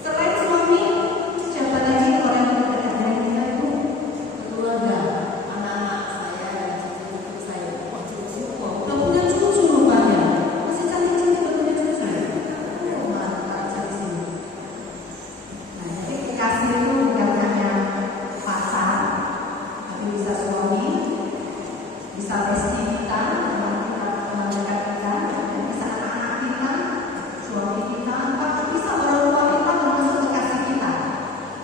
Selain suami, siapa lagi orang yang dekat dengan kita, Ibu? Keluarga. Kamu punya cucu rupanya. Masih cantik-cantik punya cucu. Oh, mantap cari sini. Nah, jadi kekasih itu bukan hanya pacar, tapi bisa suami, bisa besti kita, teman dekat kita, dan bisa anak-anak kita, suami kita, bahkan bisa orang tua kita termasuk kekasih kita.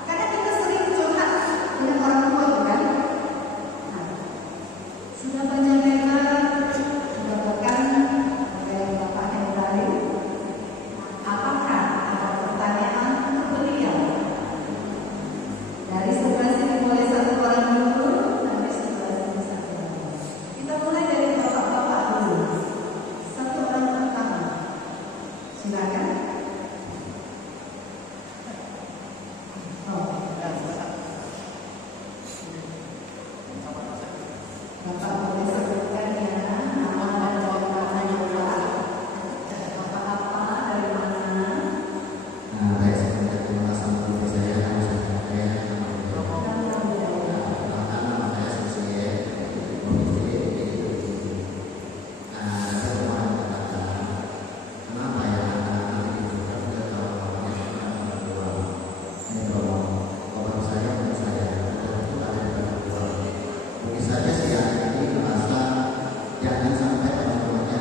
Karena kita sering curhat dengan orang tua, kan? Nah, sudah banyak dengar, sudah bahkan dari Bapak Hendari, apakah ada pertanyaan untuk beliau? Dari sebelah sini boleh satu orang dulu, dari sebelah sini satu orang. Kita mulai dari bapak-bapak dulu. Satu orang pertama. Silakan. Oh, Bapak boleh sebutkan ya nama dan jabatan Bapak. Bapak apa dari mana? Baik, saya terima kasih untuk saya yang bisa saya Alhamdulillah. nama saya Susie, komisi. Saya mau mengatakan kenapa ya anak-anak itu sudah tahu orang tua. Ini kalau bapak saya menurut saya itu ada di orang tua. Mungkin saja sih ini merasa jangan sampai orang tuanya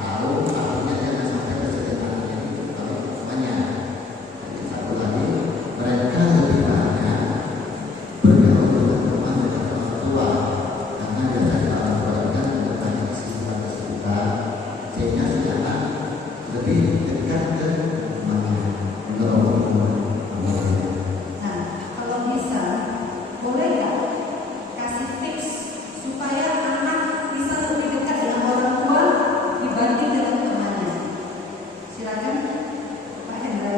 tahu, artinya jangan sampai kesejahteraan itu kalau semuanya. Satu lagi, mereka lebih banyak bergaul dengan teman dekat orang tua karena biasa di dalam keluarga tidak banyak kesibukan sehingga si anak lebih dekat ke temannya. Nah, kalau bisa, boleh nggak kasih tips supaya anak bisa lebih dekat dengan orang tua dibanding dengan temannya? Silakan, Pak Hendra.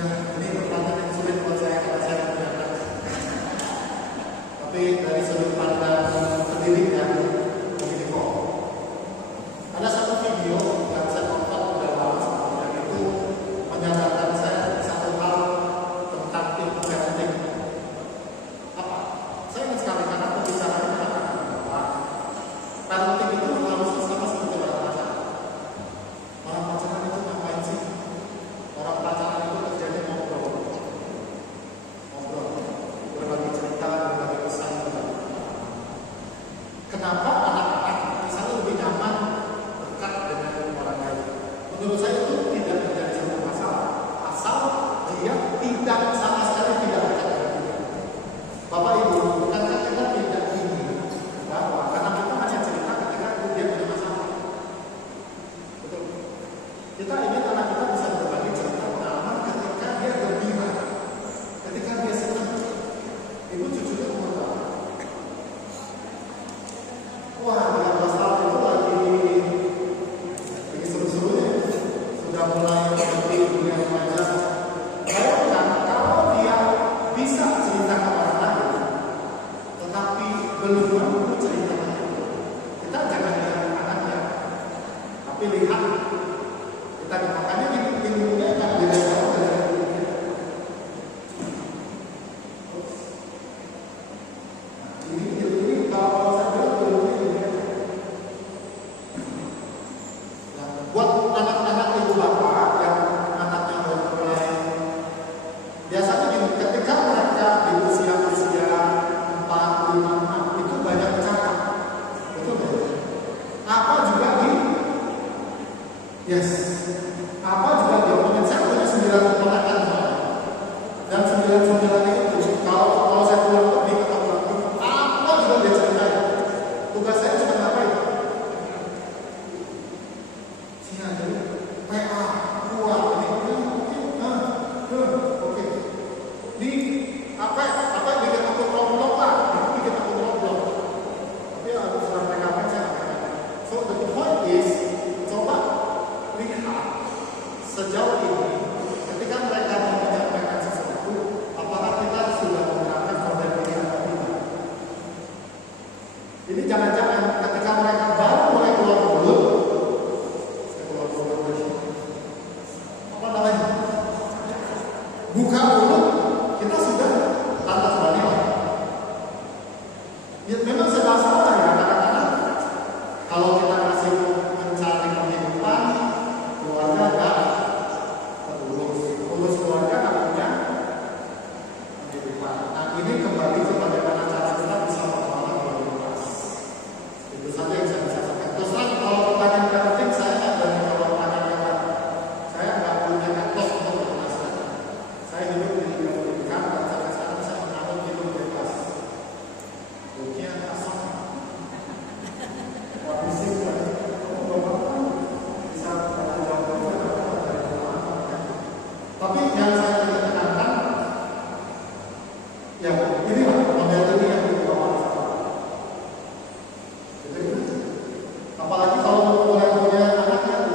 Ya, ini pertanyaan yang sulit buat saya karena saya punya anak. Tapi dari sudut pandang pendidikan, begini kok. Ada satu video yang saya tonton udah lama sebelumnya itu menyadarkan saya satu hal tentang ilmu parenting. Apa? Saya ingat sekali karena pembicaraan mengatakan bahwa parenting itu harusnya sama seperti orang pacaran. Orang pacaran itu ngapain sih? Orang pacaran itu kerjanya ngobrol, berbagi cerita, berbagi pesan. Kenapa anak-anak misalnya lebih nyaman dekat dengan orang lain? Menurut saya itu tidak menjadi satu masalah, asal dia tidak sama sekali tidak dekat dengan dia. Bapak Ibu, bukankah kita tidak ingin bahwa karena kita hanya cerita ketika dia punya masalah? Betul. Kita ingin anak kita bisa berbagi cerita pengalaman keponakan semua. Dan 9 itu kalau saya pulang pergi atau pulang apa juga dia ceritain. Tugas saya cuma ngapain? Sini aja, PA, keluar, ini mungkin, oke. Di apa bikin aku problem lah, bikin aku problem. Tapi harus sampai kapan saya nggak tahu. So the point is, coba lihat sejauh ini ketika mereka menyampaikan sesuatu, apakah kita sudah menggunakan model ini atau tidak? Ini jangan-jangan ketika mereka baru mulai keluar mulut, apa namanya? Buka mulut, kita sudah lantas balik. Ya, memang serba salah ya kadang-kadang. Kalau kita masih mencari kehidupan, keluarga nggak urus keluarga nggak punya kehidupan. Nah ini kembali ke bagaimana cara kita bisa mengelola prioritas. Itu saja yang saya bisa sampaikan. Terus terang kalau pertanyaan yang penting saya nggak berani kalau pertanyaan yang lain. Saya nggak punya etos untuk menjelaskan. Saya hidup di pendidikan dan sampai sekarang saya menganut hidup bebas. Dunia asal. Habisnya bisa tapi yang saya ingin tekankan, ya inilah model ini yang dibawa. Jadi, apalagi kalau mulai punya anak yang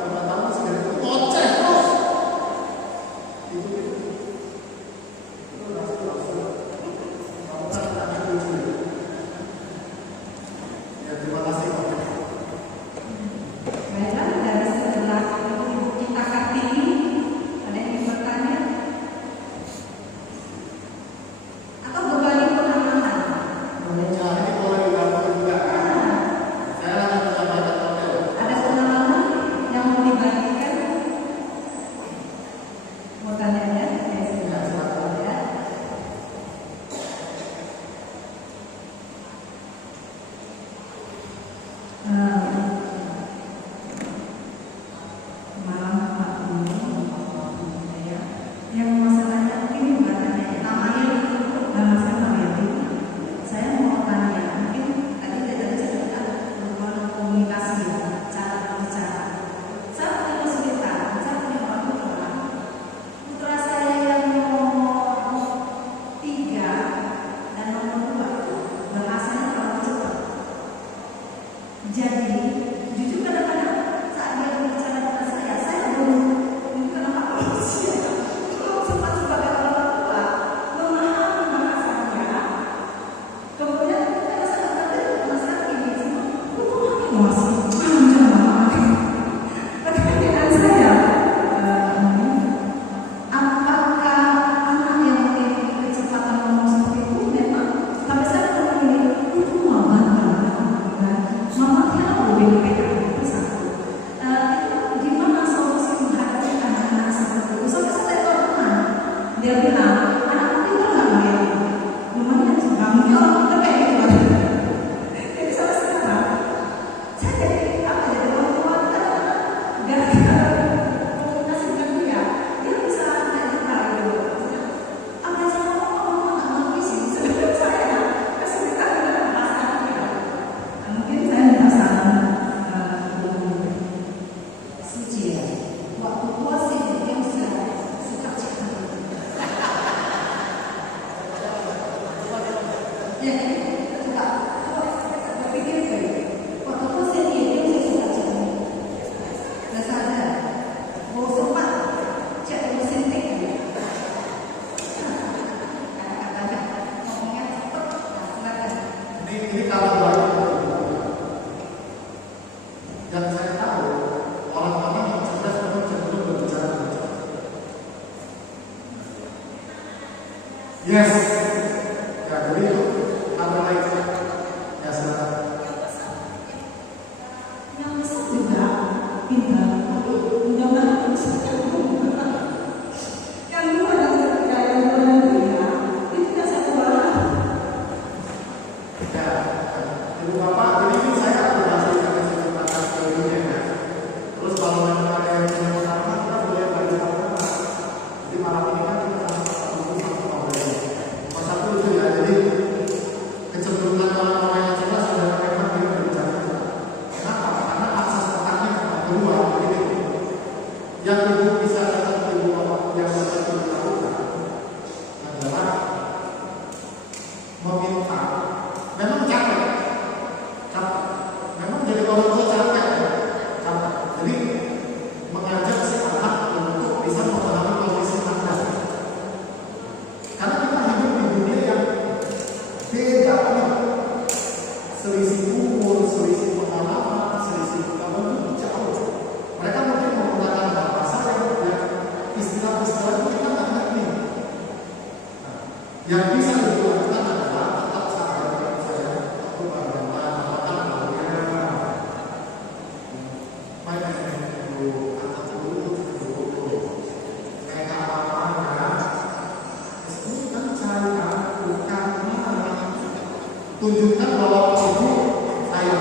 5 tahun sendiri itu ngoceh terus. Itu langsung. Kamu kan anak lucu. Ya terima kasih Pak. Baiklah, dari setelah kita Kartini, ada yang ingin bertanya? Atau berbalik pengalaman? Boleh. Nah ini boleh dilakukan juga kan? Saya akan menyampaikan model. Ada pengalaman yang mau dibagikan? Mau tanya ya? Saya sudah silakan ya. Malam Pak ini ya. Yang masalahnya ini bukan tanya namanya saya Mariati. Saya mau tanya mungkin tadi saya cerita bagaimana komunikasi ya, cara berbicara. Saya punya kesulitan, saya punya orang putra saya yang nomor 3 dan nomor 2 bahasanya terlalu cepat. Jadi jujur kadang-kadang saat dia berbicara dengan saya belum mungkin kenapa polisi belum sempat sebagai orang tua memahami bahasanya. Kemudian kita sadar masalah ini semua masih panjang banget. Pertanyaan saya, apakah anak yang memiliki kecepatan ngomong seperti itu memang sampai saya pernah ini itu mama tahu BPK itu satu. Itu gimana solusi menghadapi anak-anak seperti itu? Sampai saya telepon, dia bilang anakku tinggal nggak main, lumayan bangunnya orang kayak gitu. Jadi sampai sekarang saya jadi apa jadi orang tua gara-gara komunikasi dengan dia bisa naik gitu. Apa yang saya ngomong nggak ngerti sih sebenarnya saya kesulitan dengan bahasa dia. Mungkin saya merasa suci ya. Waktu puasa dia suka cakap. Ya, suka. Berpikir waktu puasa dia suka cakap. Nggak sadar. Mau sempat cek mesin tik. Kata-katanya ngomongnya cepat. Silakan. Ini kalau baik. Dan saya tahu orang-orang yang cerdas memang cenderung berbicara dengan cepat. Yes. Ya, jadi itu ada lagi. Ya, silakan. Yang besar juga pintar, tapi jangan yang dua dan tiga, itu kan saya pulang. Ya, Ibu Bapak, ini kan saya berhasil kasih kesempatan ke dunia ya. Terus kalau memang ada yang mau sama, kita boleh bagi sama. memahami kondisi Anda. Karena kita hidup di dunia yang beda banget. Selisih umur, selisih pengalaman, selisih pengalaman itu jauh. Mereka mungkin menggunakan bahasa yang istilah-istilah itu kita nggak ngerti. Yang bisa dilakukan adalah tetap sabar dengan saya, aku bagaimana, apakah maunya, main dulu, angkat dulu, kayak apa-apa, itu kan cara bukan mana, tunjukkan bahwa itu saya,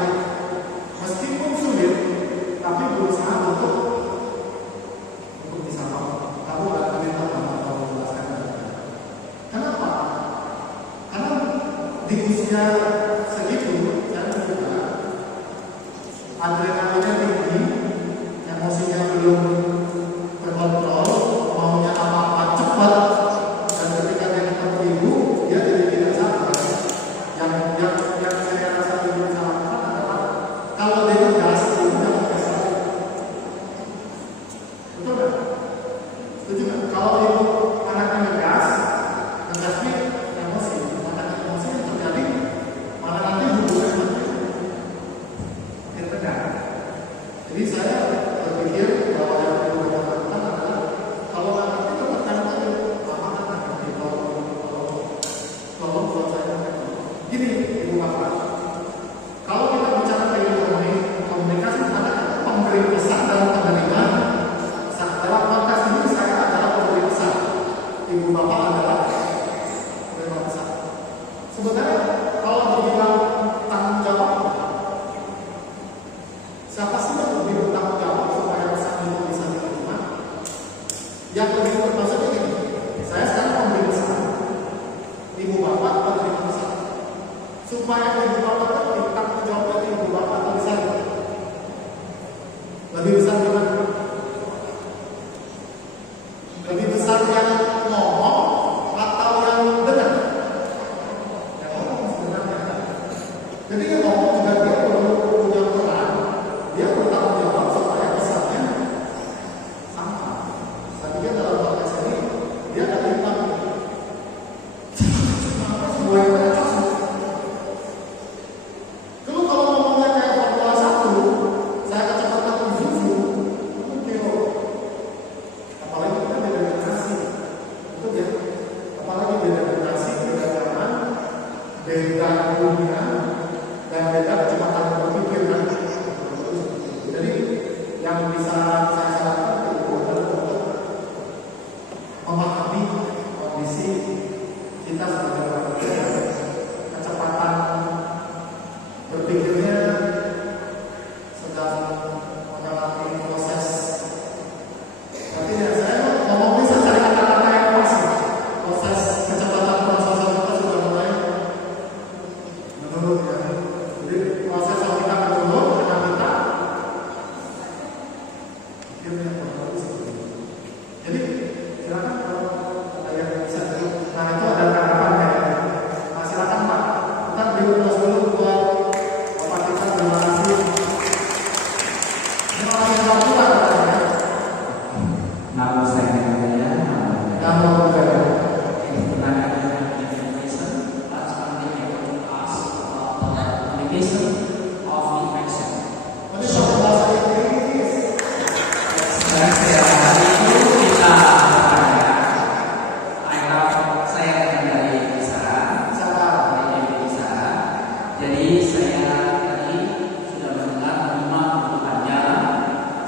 meskipun sulit, tapi berusaha untuk bisa mau. Kamu akan minta maaf kalau saya. Kenapa? Karena di usia segitu, saya juga adrenalinnya tinggi, emosinya belum terkontrol, maunya apa-apa cepat, dan ketika dia ketemu ibu, dia jadi tidak sabar. Yang saya rasa ibu salahkan adalah kalau dia tegas, ibu jangan kesal. Betul nggak? Setuju nggak? Kalau ibu anaknya ngegasnya emosi, anaknya emosi yang terjadi malah nanti hubungan mati. Tegang. Jadi saya berpikir bahwa yang perlu kita lakukan adalah kalau anak itu bertanya apa anak nanti kalau buat saya gini ibu bapak, kalau kita bicara tentang komunikasi anak itu pemberi pesan dan penerima. Dalam konteks ini saya adalah pemberi pesan, ibu bapak adalah penerima pesan. Sebenarnya kalau dibilang tanggung jawab, siapa sih yang lebih bertanggung jawab supaya pesan itu bisa diterima? Yang lebih bermaksudnya ini, saya sekarang pemberi pesan, ibu bapak penerima pesan. Supaya ibu bapak ngerti tanggung jawabnya ibu bapak lebih besar. Lebih besar gimana? Lebih besar yang ngomong atau yang dengar? Yang ngomong sebenarnya. Jadi yang ngomong juga dia perlu punya peran, dia bertanggung jawab supaya pesannya sampai. Saya pikir dalam konteks ini dia ada timbang. Apa semua yang ada? Kalau ngomongnya kayak Formula 1, saya kecepatan Isuzu, mungkin apalagi kita beda generasi, itu ya, apalagi beda generasi, beda zaman, beda dunia, dan beda kecepatan berpikir kan. Jadi yang bisa saya sarankan itu adalah untuk memahami kondisi kita sebagai manusia, kecepatan berpikirnya sedang mengalami proses. Tapi ya saya ngomong bisa cari kata-kata yang pas. Proses kecepatan proses kita sudah mulai menurun ya. Jadi proses yang kita menurun karena kita pikirnya bagus. Jadi silakan kalau ada yang bisa dulu. Nah itu ada tanggapannya ya. Nah silakan Pak. Kita beri ulas dulu buat Bapak kita. Terima kasih. Terima kasih yang kuat katanya. Nama saya Naya. Nama saya. Communication of infection. Ini soal bahasa Inggris. Hari itu kita saya dari Bisa. Jadi saya tadi sudah mendengar 5 kebutuhannya.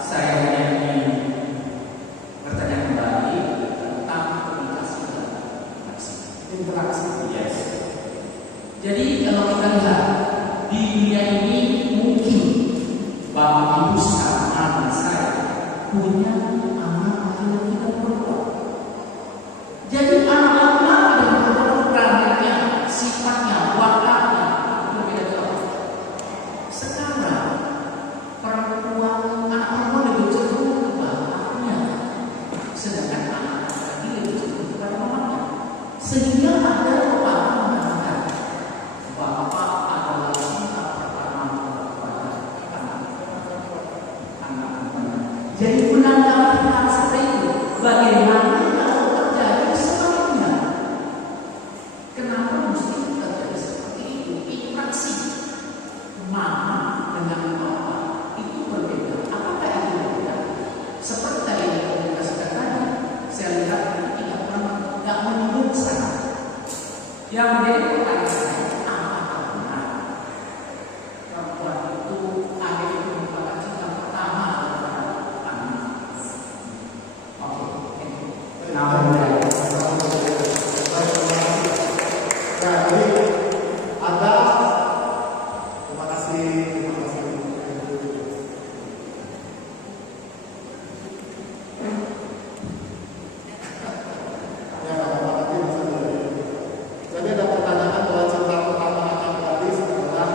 Saya ingin bertanya kembali tentang komunikasi dan interaksi. Yes. Jadi kalau kita lihat di dunia ini mungkin Bapak Ibu sama saya punya anak laki-laki dan perempuan. Jadi anak-anak ada perannya, sifatnya, wataknya berbeda-beda. Sekarang perempuan, anak perempuan lebih cenderung ke bapaknya, sedangkan anak laki lebih cenderung kepada mamanya. Sehingga ada pepatah mengatakan bapak adalah sikap pertama kepada anak-anak. Jadi menanggapi hal seperti itu, bagaimana sana. Yang menjadi pertanyaan saya, apakah benar perempuan itu ada itu merupakan cinta pertama kepada anak? Oke, thank you. Nah, Nah, jadi ada, terima kasih. Ya, nanti bisa dulu. Jadi ada pertanyaan bahwa cinta pertama anak gadis adalah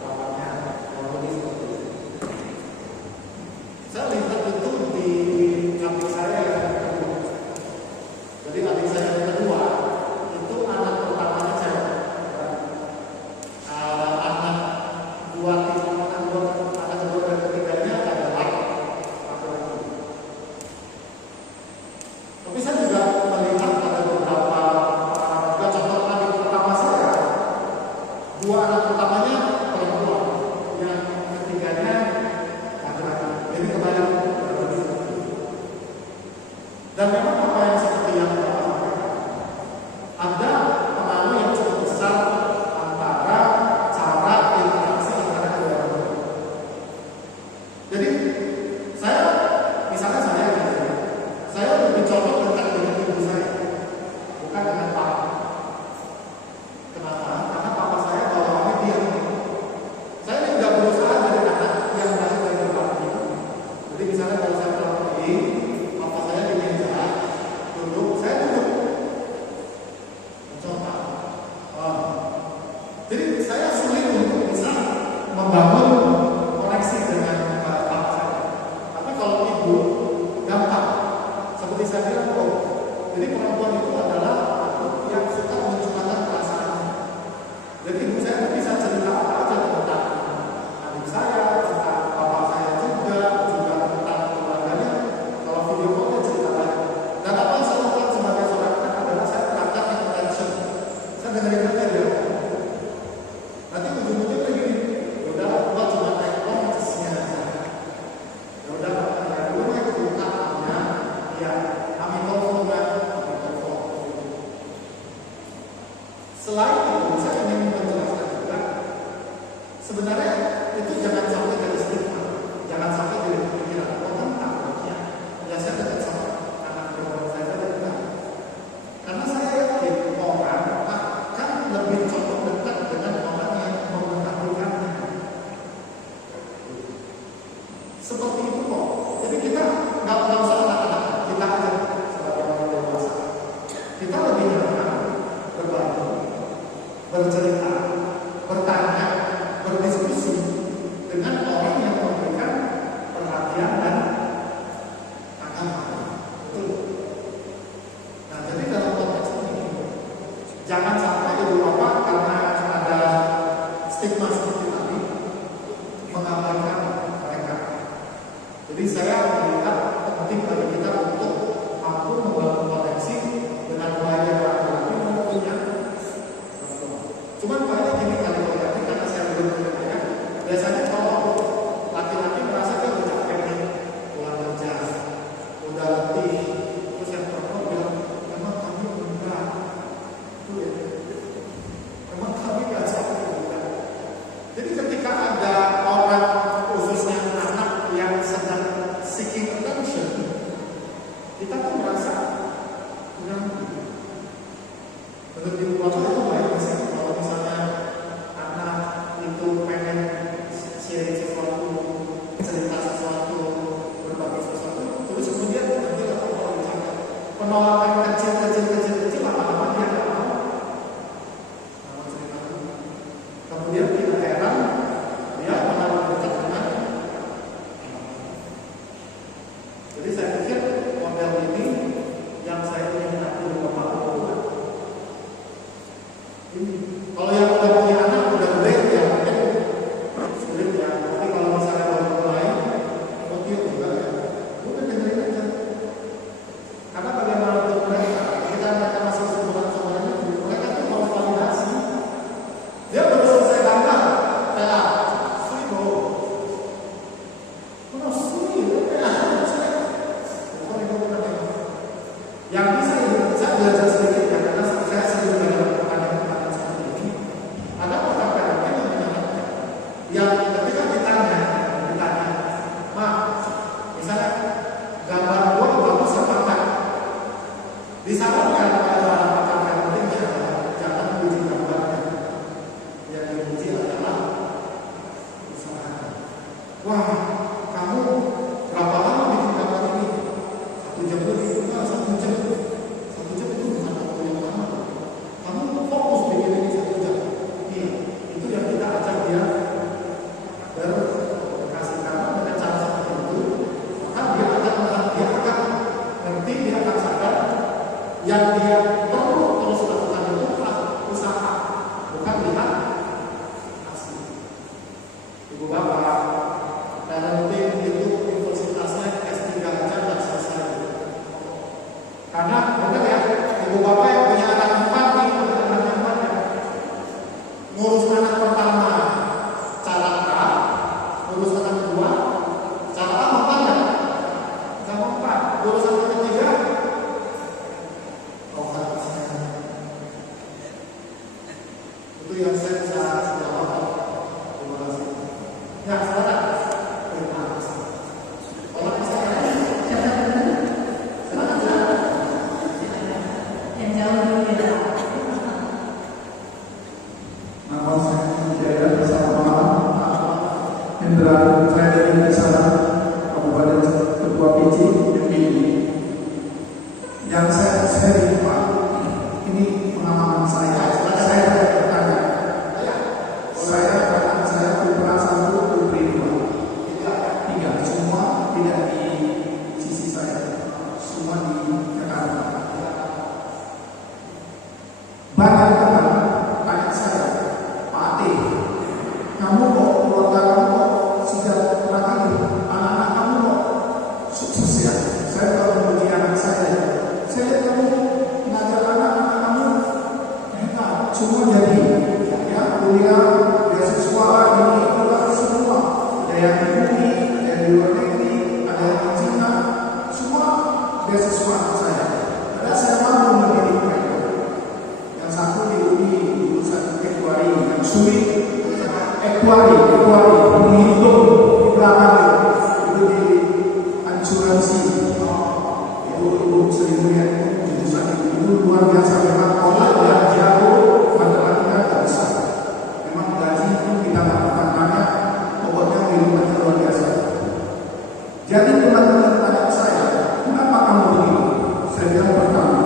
bapaknya. Kurang lebih seperti itu. Saya lihat itu di adik saya yang kedua. Jadi adik saya yang kedua itu anak pertamanya cewek. Anak kedua dan ketiganya adalah laki-laki. Tapi saya juga melihat ada beberapa juga contoh anak pertama saya, dua anak pertamanya perempuan, yang ketiganya laki-laki. Jadi kembali dan memang apa yang seperti yang Bapak sampaikan, ada pengaruh yang cukup besar antara cara interaksi antara kedua orang tua. Jadi misalnya saya lebih cocok dekat dengan ibu saya, bukan dengan papa. Kenapa? Karena papa saya bawaannya diam. Saya ini nggak berusaha dari anak yang lahir dari bapak itu. Jadi misalnya kalau saya pulang pergi, papa saya di meja duduk, saya duduk. Mencoba. Jadi saya sulit untuk bisa membangun koneksi dengan papa saya. Tapi kalau ibu gampang. Seperti saya bilang, jadi perempuan itu adalah makhluk yang suka mencurahkan perasaan. Jadi ibu saya bisa cerita apa aja tentang adik saya, tentang bapak saya juga tentang keluarganya. Kalau video call cerita banyak. Dan apa yang saya lakukan sebagai seorang anak adalah saya melakukan attention. Saya dengerin aja dia. Nanti ujung-ujungnya begini, udah gua cuma naik cisnya aja. Ya udah, dulu yang cerita ya, kami telepon. Selain itu, saya ingin menjelaskan juga, sebenarnya itu jangan sampai jadi stigma, jangan sampai jadi pemikiran. Tentang ya saya dekat sama anak perempuan saya dekat. Karena saya yakin orang akan lebih cocok dekat dengan orang yang mengetahuinya. Seperti itu kok. Jadi kita nggak usah anak-anak, kita aja sebagai orang dewasa. Kita lebih nyaman berbagi, bercerita, bertanya, berdiskusi dengan orang yang memberikan perhatian dan agama. Betul. Nah, jadi dalam konteks ini jangan sampai ibu bapak karena ada stigma seperti tadi mengabaikan mereka. Jadi saya melihat penting bagi kita untuk mampu membangun koneksi dengan baik yang laki-laki maupun yang perempuan. Cuman kayaknya gini kali laki-laki karena saya belum banyak. Biasanya kalau laki-laki merasa dia udah capek nih, pulang kerja, udah letih, terus yang perempuan bilang, emang kami enggak, emang kami nggak capek juga. Jadi ketika ada orang khususnya anak yang sedang seeking attention, kita tuh merasa menurut ibu bapak itu baik sih kalau misalnya anak itu pengen sharing sesuatu, cerita sesuatu, berbagi sesuatu, terus kemudian nanti kalau misalnya penolakan kecil lama-lama dia nggak mau cerita dulu. Kemudian kita heran dia malah dekat dengan. Jadi saya pikir model ini yang saya ingin aku bapak lakukan. Kalau yang udah punya anak udah gede ya mungkin sulit ya. Tapi kalau misalnya baru mulai, mungkin juga ya. Udah dengerin aja. Karena bagaimanapun mereka masih seumuran-seumurannya, mereka tuh mau validasi. Dia baru selesai gambar, sulit loh. Yang bisa saya belajar sedikit ya. Disarankan pada para parenting jangan memuji gambarnya. Yang dipuji adalah usahanya. Wah, kamu berapa lama bikin gambar ini? 1 jam lebih. Enggak, 1 jam. 1 jam itu bukan waktu yang lama. Kamu fokus bikin ini 1 jam. Iya, itu yang kita ajak dia berkasih karena dengan cara seperti itu, maka dia akan ngerti, dia akan sadar yang dia perlu terus lakukan itu adalah usaha, bukan lihat hasil. Ibu bapak, parenting itu universitasnya S3 aja nggak selesai. Karena benar ya, ibu bapak yang punya anak 4 nih, anak 4 ya, ngurus anak pertama cara A, ngurus anak kedua cara A mempan ya, nggak mempan. Ngurus anak ketiga itu yang saya bisa jawab. Terima kasih. Ya, silakan. Terima kasih. Tolong saya. Silakan. Yang jauh dulu ya. Nama saya Jaya bersama Hendra. Saya dari Desa Kabupaten Ketua Peci ini. Yang saya lupa ini pengalaman saya. Saya bertanya. Saya putra 1, putri 2. 3 semua tidak di sisi saya, semua di Jakarta. Banyak teman tanya saya, Pak Ade, kamu kok keluarga kamu kok sejahtera kali, anak-anak kamu kok sukses ya? Saya kalau memuji anak saya kamu mengajar anak-anak kamu hebat, semua jadi ya kuliah, beasiswa, ini itulah semua. Ada yang di bumi, ada yang di luar negeri, ada yang di Cina, semua beasiswa saya. Padahal saya mampu mendidik mereka. Yang satu di UI, jurusan Ekuari, yang sulit Ekuari, menghitung di belakang itu di asuransi. Ibu sering lihat jurusan itu luar biasa, memang olah yang jauh, matematika tak bisa. Memang gaji itu kita lakukan banyak, pokoknya kehidupannya luar biasa. Jadi teman-teman tanya saya, kenapa kamu begini? Saya bilang pertama,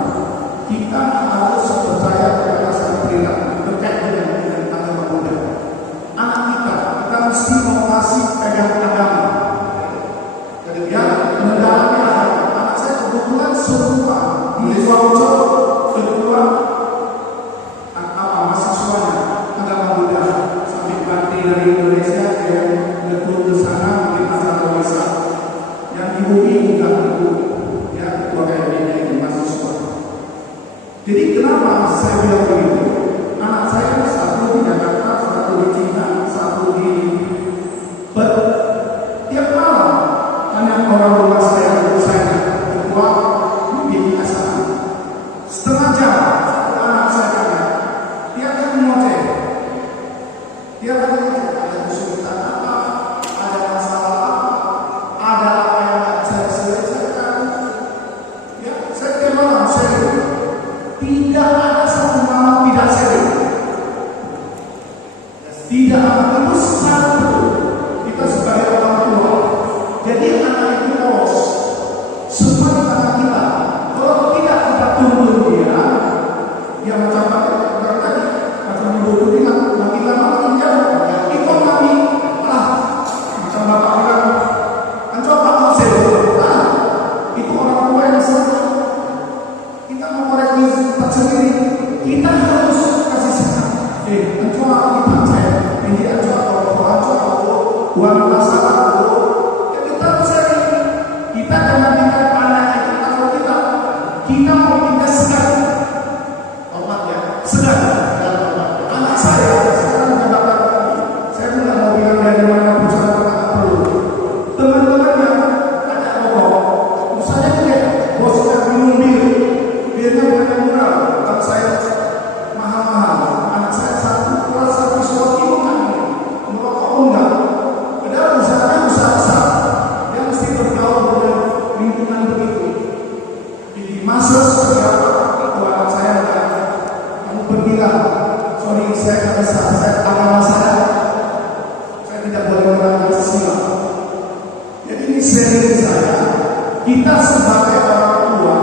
kita harus percaya kepada sang perilaku terkait dengan agama Buddha. Anak kita mesti mau kasih pegang agama. Jadi dia mendalami agama. Anak saya kebetulan semua di voucher kedua mahasiswanya agama Buddha. Sampai bakti dari Indonesia yang betul ke sana mungkin acara wisata. Yang di bumi juga itu ya ketua KMD itu mahasiswa. Jadi kenapa saya bilang begitu? Anak saya 1 di Jakarta, 1 di Cina, 1 di tiap malam hanya orang tua saya ketua bimbing asal setengah jam anak saya tanya, dia akan mengoceh, ada kesulitan apa, ada masalah apa, ada apa yang tak saya selesaikan. Ya, saya tiap malam sharing. Tidak ada satu malam tidak sharing. Tidak ada, itu sangat betul. Kita sebagai orang tua, jadi anak itu polos. Semua di tangan kita. Kalau tidak kita tuntun dia macam tadi, macam ibu bilang, makin lama makin jauh. Itu kami macam bapak bilang, coba konsep. Itu orang tua yang salah. Kita mau koreksi sendiri. Kita harus kasih saran. Coba kita cek, ini uang masalah ya kita cari. Kita jangan tinggal anak itu atau kita mau pindah segar. Hormat ya, segar. Anak saya sekarang jabatan saya tidak mau bilang dari mana perusahaan tak perlu. Teman-teman yang ada rokok, misalnya dia bosnya minum birnya bukan murah, bukan saya mahal-mahal. Anak saya 1 kelas 1 siswa itu kan merokok enggak. Padahal usahanya usaha besar. Dia mesti bergaul dengan lingkungan begitu. Di masa sekarang sebentar. Sorry, saya agama saya tidak boleh melanggar sila. Jadi ini sharing saya. Kita sebagai orang tua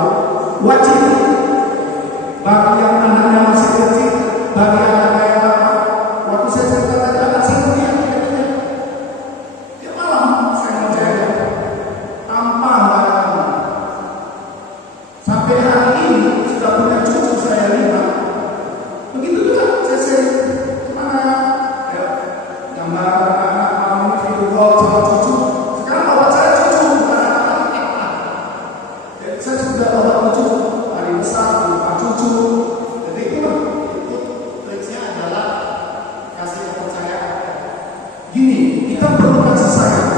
wajib bagi yang anaknya masih kecil, bagi anak yang apa. Waktu saya cerita tadi anak saya punya, dia malam saya mau jaga tanpa bayangan. Sampai hari ini sudah punya cucu saya 5. Begitu juga saya mana ya, gambar anak mau video call sama cucu. Sekarang bapak saya cucu bukan anak. Jadi saya sudah bapak cucu hari besar lupa cucu. Jadi itu Triksnya adalah kasih kepercayaan. gini, kita perlu kasih sayang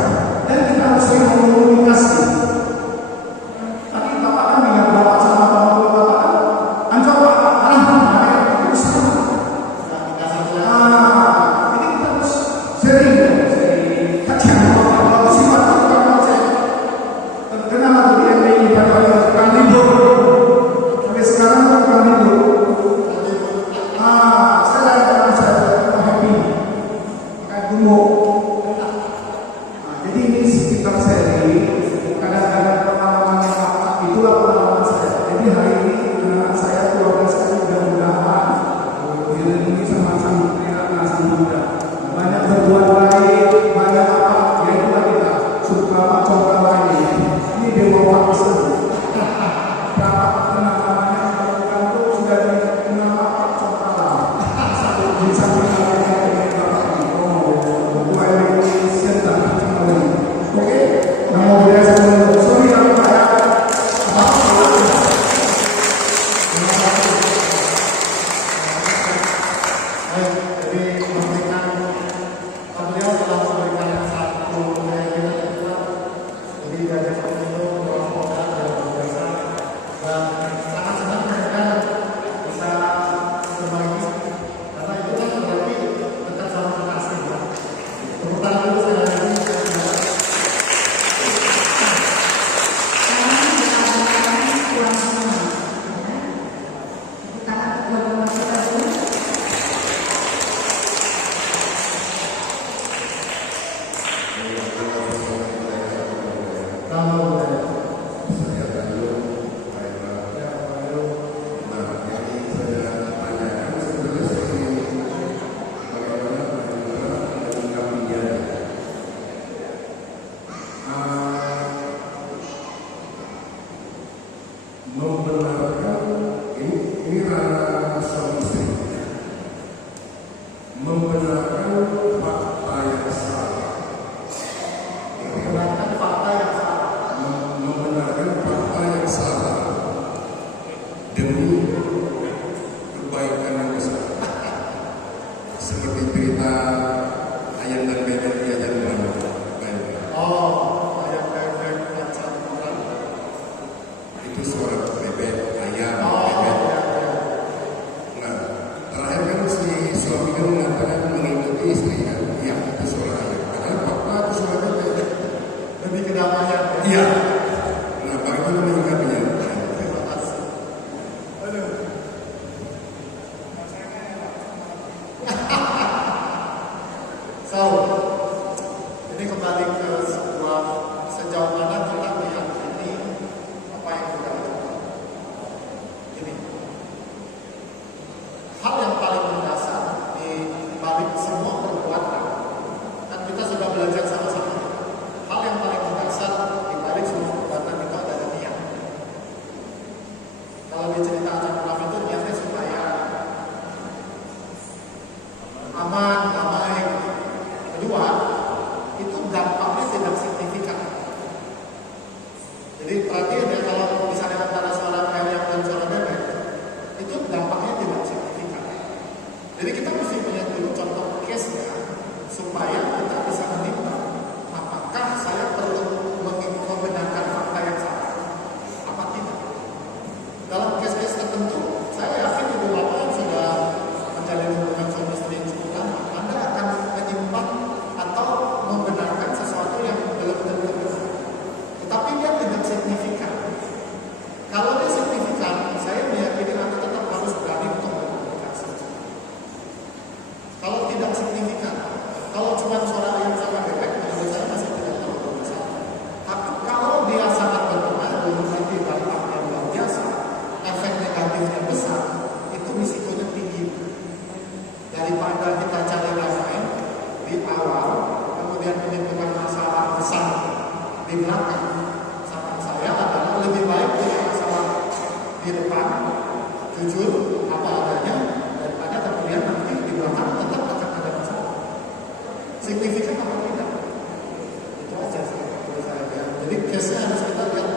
dan kita harus sering komunikasi. Tadi bapak kan ingat bapak sama bapak kan, anjir bapak itu sama. Nah, dikasih jalan. Jadi kita harus sering kacang bapak sifat tukang ojek. Kenal aku di MBI pada tukang libur. Sampai sekarang tukang libur. Saya dari orang saya happy. Kayak gemuk. Jadi ini sekitar seri. Kadang-kadang pengalaman yang apa, itulah pengalaman saya. Jadi hari ini anak saya, keluarga saya mudah-mudahan dilindungi sama sang anak sang muda. Banyak berbuat baik, banyak apa, ya itulah kita. Suka coba lain. Ini dewa waktu. Berapa namanya kantor sudah dikenal apa coba lah. Satu bisa oke, mau biasa dulu. Sorry ya Pak ya. Baik, jadi memberikan beliau telah memberikan satu keyakinan yang kuat. Jadi dari itu ruang modal yang luar biasa dan sangat senang mereka bisa berbagi karena itu kan berarti dekat sama kekasih. Tepuk tangan dulu sekali lagi. Kalau Saya Bandung, nah jadi saya tanyakan sebenarnya saya ingin bagaimana menanggapinya. Membenarkan ini ranah suami istri. Membenarkan fakta yang salah. membenarkan fakta yang salah. Membenarkan fakta yang salah demi kebaikan yang besar. Seperti cerita ayam dan bebek di ajar mana. Oh, ayam bebek macam orang. Itu suara bebek, ayam, Oh, bebek. ya, ya. Nah, terakhir kan si suami kan mengatakan mengikuti istri kan. Iya, itu suara ayam. Padahal fakta itu suara bebek. Lebih kedamaian. Iya. Nah, bagaimana menyikapinya? Terima kasih. Aduh. So, ini kembali ke sebuah sejauh mana kita meyakini apa yang kita lakukan. Ini hal yang paling mendasar di balik semua perbuatan, dan kita sudah belajar sama-sama. Hal yang paling mendasar di balik semua perbuatan itu adalah niat. Kalau dicerita acara munafik itu niatnya supaya aman, damai. Kedua, itu dampaknya tidak signifikan. Jadi perhatiin ya, kalau misalnya antara suara ayam dan suara bebek, itu dampaknya tidak signifikan. Jadi kita mesti punya dulu contoh case-nya supaya kita bisa menimbang apakah saya perlu membenarkan fakta yang salah apa tidak. Dalam case-case tertentu damainya besar, itu risikonya tinggi. Daripada kita cari damai di awal, kemudian menimbulkan masalah besar di belakang. Saran saya adalah lebih baik punya masalah di depan, jujur apa adanya, daripada kemudian nanti di belakang tetap akan ada masalah. Signifikan apa tidak? Itu aja sih menurut saya. Ya. Jadi case-nya harus kita lihat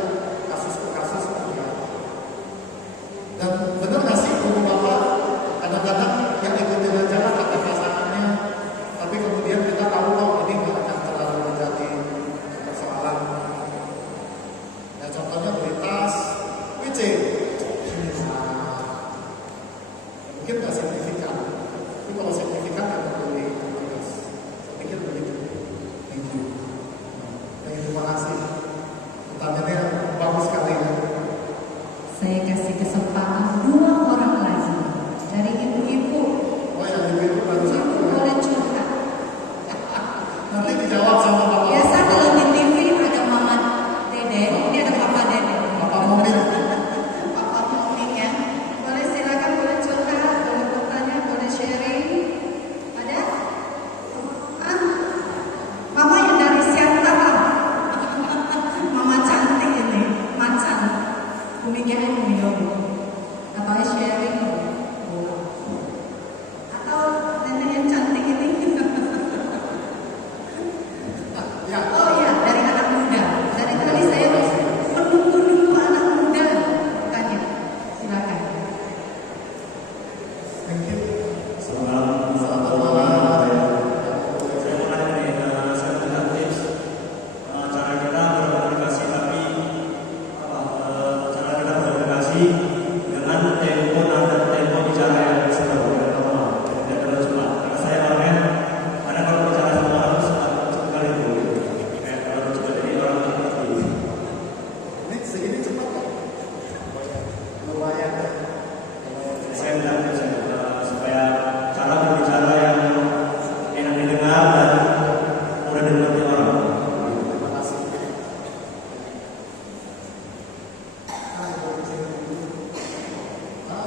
kasus per kasus. Ya. Dan benar nggak sih Ibu Bapak kadang-kadang yang ikutin aja lah kata pasangannya, tapi kemudian kita tahu kok ini nggak akan terlalu menjadi persoalan. Ya contohnya beli tas, WC. Mungkin nggak signifikan, tapi kalau signifikan kan perlu ditulis. Saya pikir begitu. Terima kasih. Pertanyaannya bagus sekali. Saya kasih kesempatan 2 orang lagi dari ibu-ibu. Oh ya, ibu baru Ibu satu. boleh curhat. Nanti dijawab sama Bapak. Biasa kalau di TV ada Mama Dede, ini ada Papa Dede. Bapak mobil. Papa Moming ya. Boleh silakan, boleh curhat, boleh bertanya, boleh sharing. Ada? Ah, Mama yang dari Siantar. Mama cantik ini, macan. Kumikirin minum. Atau sharing. Atau nenek yang cantik ini. Ya, Oh iya, dari anak muda. Dari tadi saya menunggu anak muda. Tanya, silakan. thank you. Selamat Selamat malam. Saya mau nanya nih, saya punya tips cara kita berkomunikasi, tapi cara kita berkomunikasi dengan tempo nada tempo bicara yang slow dan normal, tidak terlalu cepat. Karena saya orangnya, ada kalau bicara sama orang cepat sekali dulu, kayak kalau cepat jadi orang cepat dulu. Ini segini cepat kok. Lumayan. Saya bilang tips supaya cara berbicara yang enak didengar dan mudah dimengerti orang. Terima kasih. Ibu di sini dulu. Ya.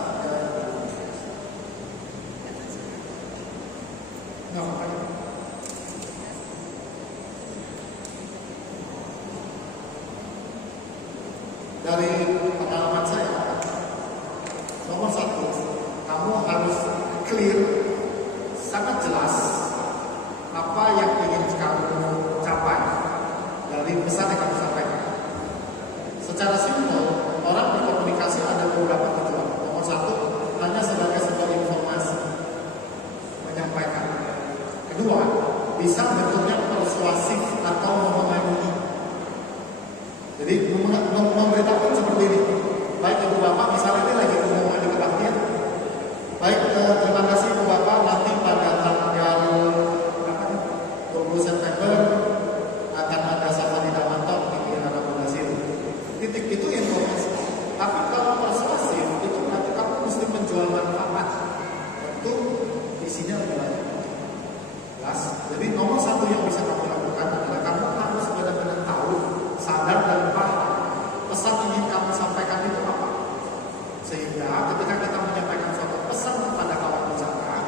Nggak apa-apa. Dari pengalaman saya, nomor 1, kamu harus clear, sangat jelas apa yang ingin kamu capai dari pesan yang kamu sampaikan. Secara simpel, orang berkomunikasi ada beberapa tujuan. Nomor 1, hanya sebagai sebuah informasi, menyampaikan. Kedua, bisa bentuknya persuasif atau memengaruhi. Jadi memberitahukan seperti ini. Baik Ibu Bapak, misalnya ini lagi pengumuman di kebaktian. Baik, terima kasih Ibu Bapak, nanti pada tanggal 20 September akan ada safari Damantok di Anak Fondasi. Titik itu informasi. Tapi kalau persuasif itu nanti kamu mesti menjual manfaat. Tentu isinya lebih banyak. Jelas. Jadi nomor 1 yang bisa kamu lakukan adalah kamu harus benar-benar tahu, sadar dan paham pesan ingin kamu sampaikan itu apa. Sehingga ketika kita menyampaikan suatu pesan kepada kawan bicara,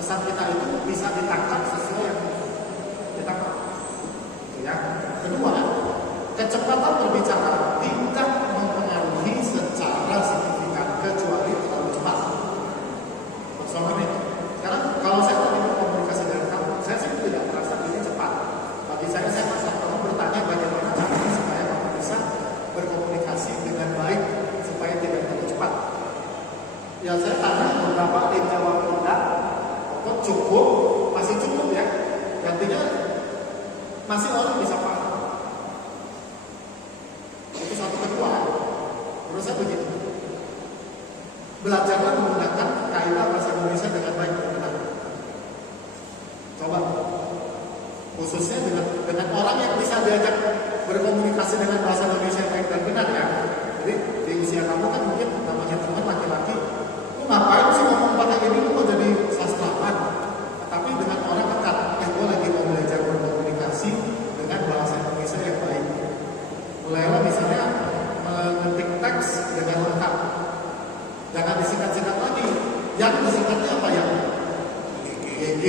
pesan kita itu bisa ditangkap sesuai yang kita mau. Gitu ya. Kedua, kecepatan berbicara tidak mempengaruhi secara signifikan kecuali terlalu cepat. Maksudnya itu. Sekarang kalau saya tadi berkomunikasi dengan kamu, saya sih tidak merasa ini cepat. Bagi saya merasa kamu bertanya bagaimana caranya supaya kamu bisa berkomunikasi dengan baik supaya tidak terlalu cepat. Ya saya tanya beberapa dijawab tidak, kok cukup, masih cukup ya. Artinya masih orang bisa paham. Itu satu. Kedua, menurut saya begitu. Belajarlah menggunakan kaidah bahasa Indonesia dengan baik dan benar. Coba, khususnya dengan orang yang bisa diajak berkomunikasi dengan bahasa Indonesia yang baik dan benar ya. Jadi di usia kamu kan mungkin namanya teman laki-laki, lu ngapain sih ngomong pakai ini, lu mau jadi sastrawan. Tapi dengan orang dekat, gue lagi mau belajar berkomunikasi dengan bahasa Indonesia yang baik. Mulailah misalnya mengetik teks dengan lengkap. Jangan disingkat-singkat lagi. Yang disingkatnya apa ya? GG.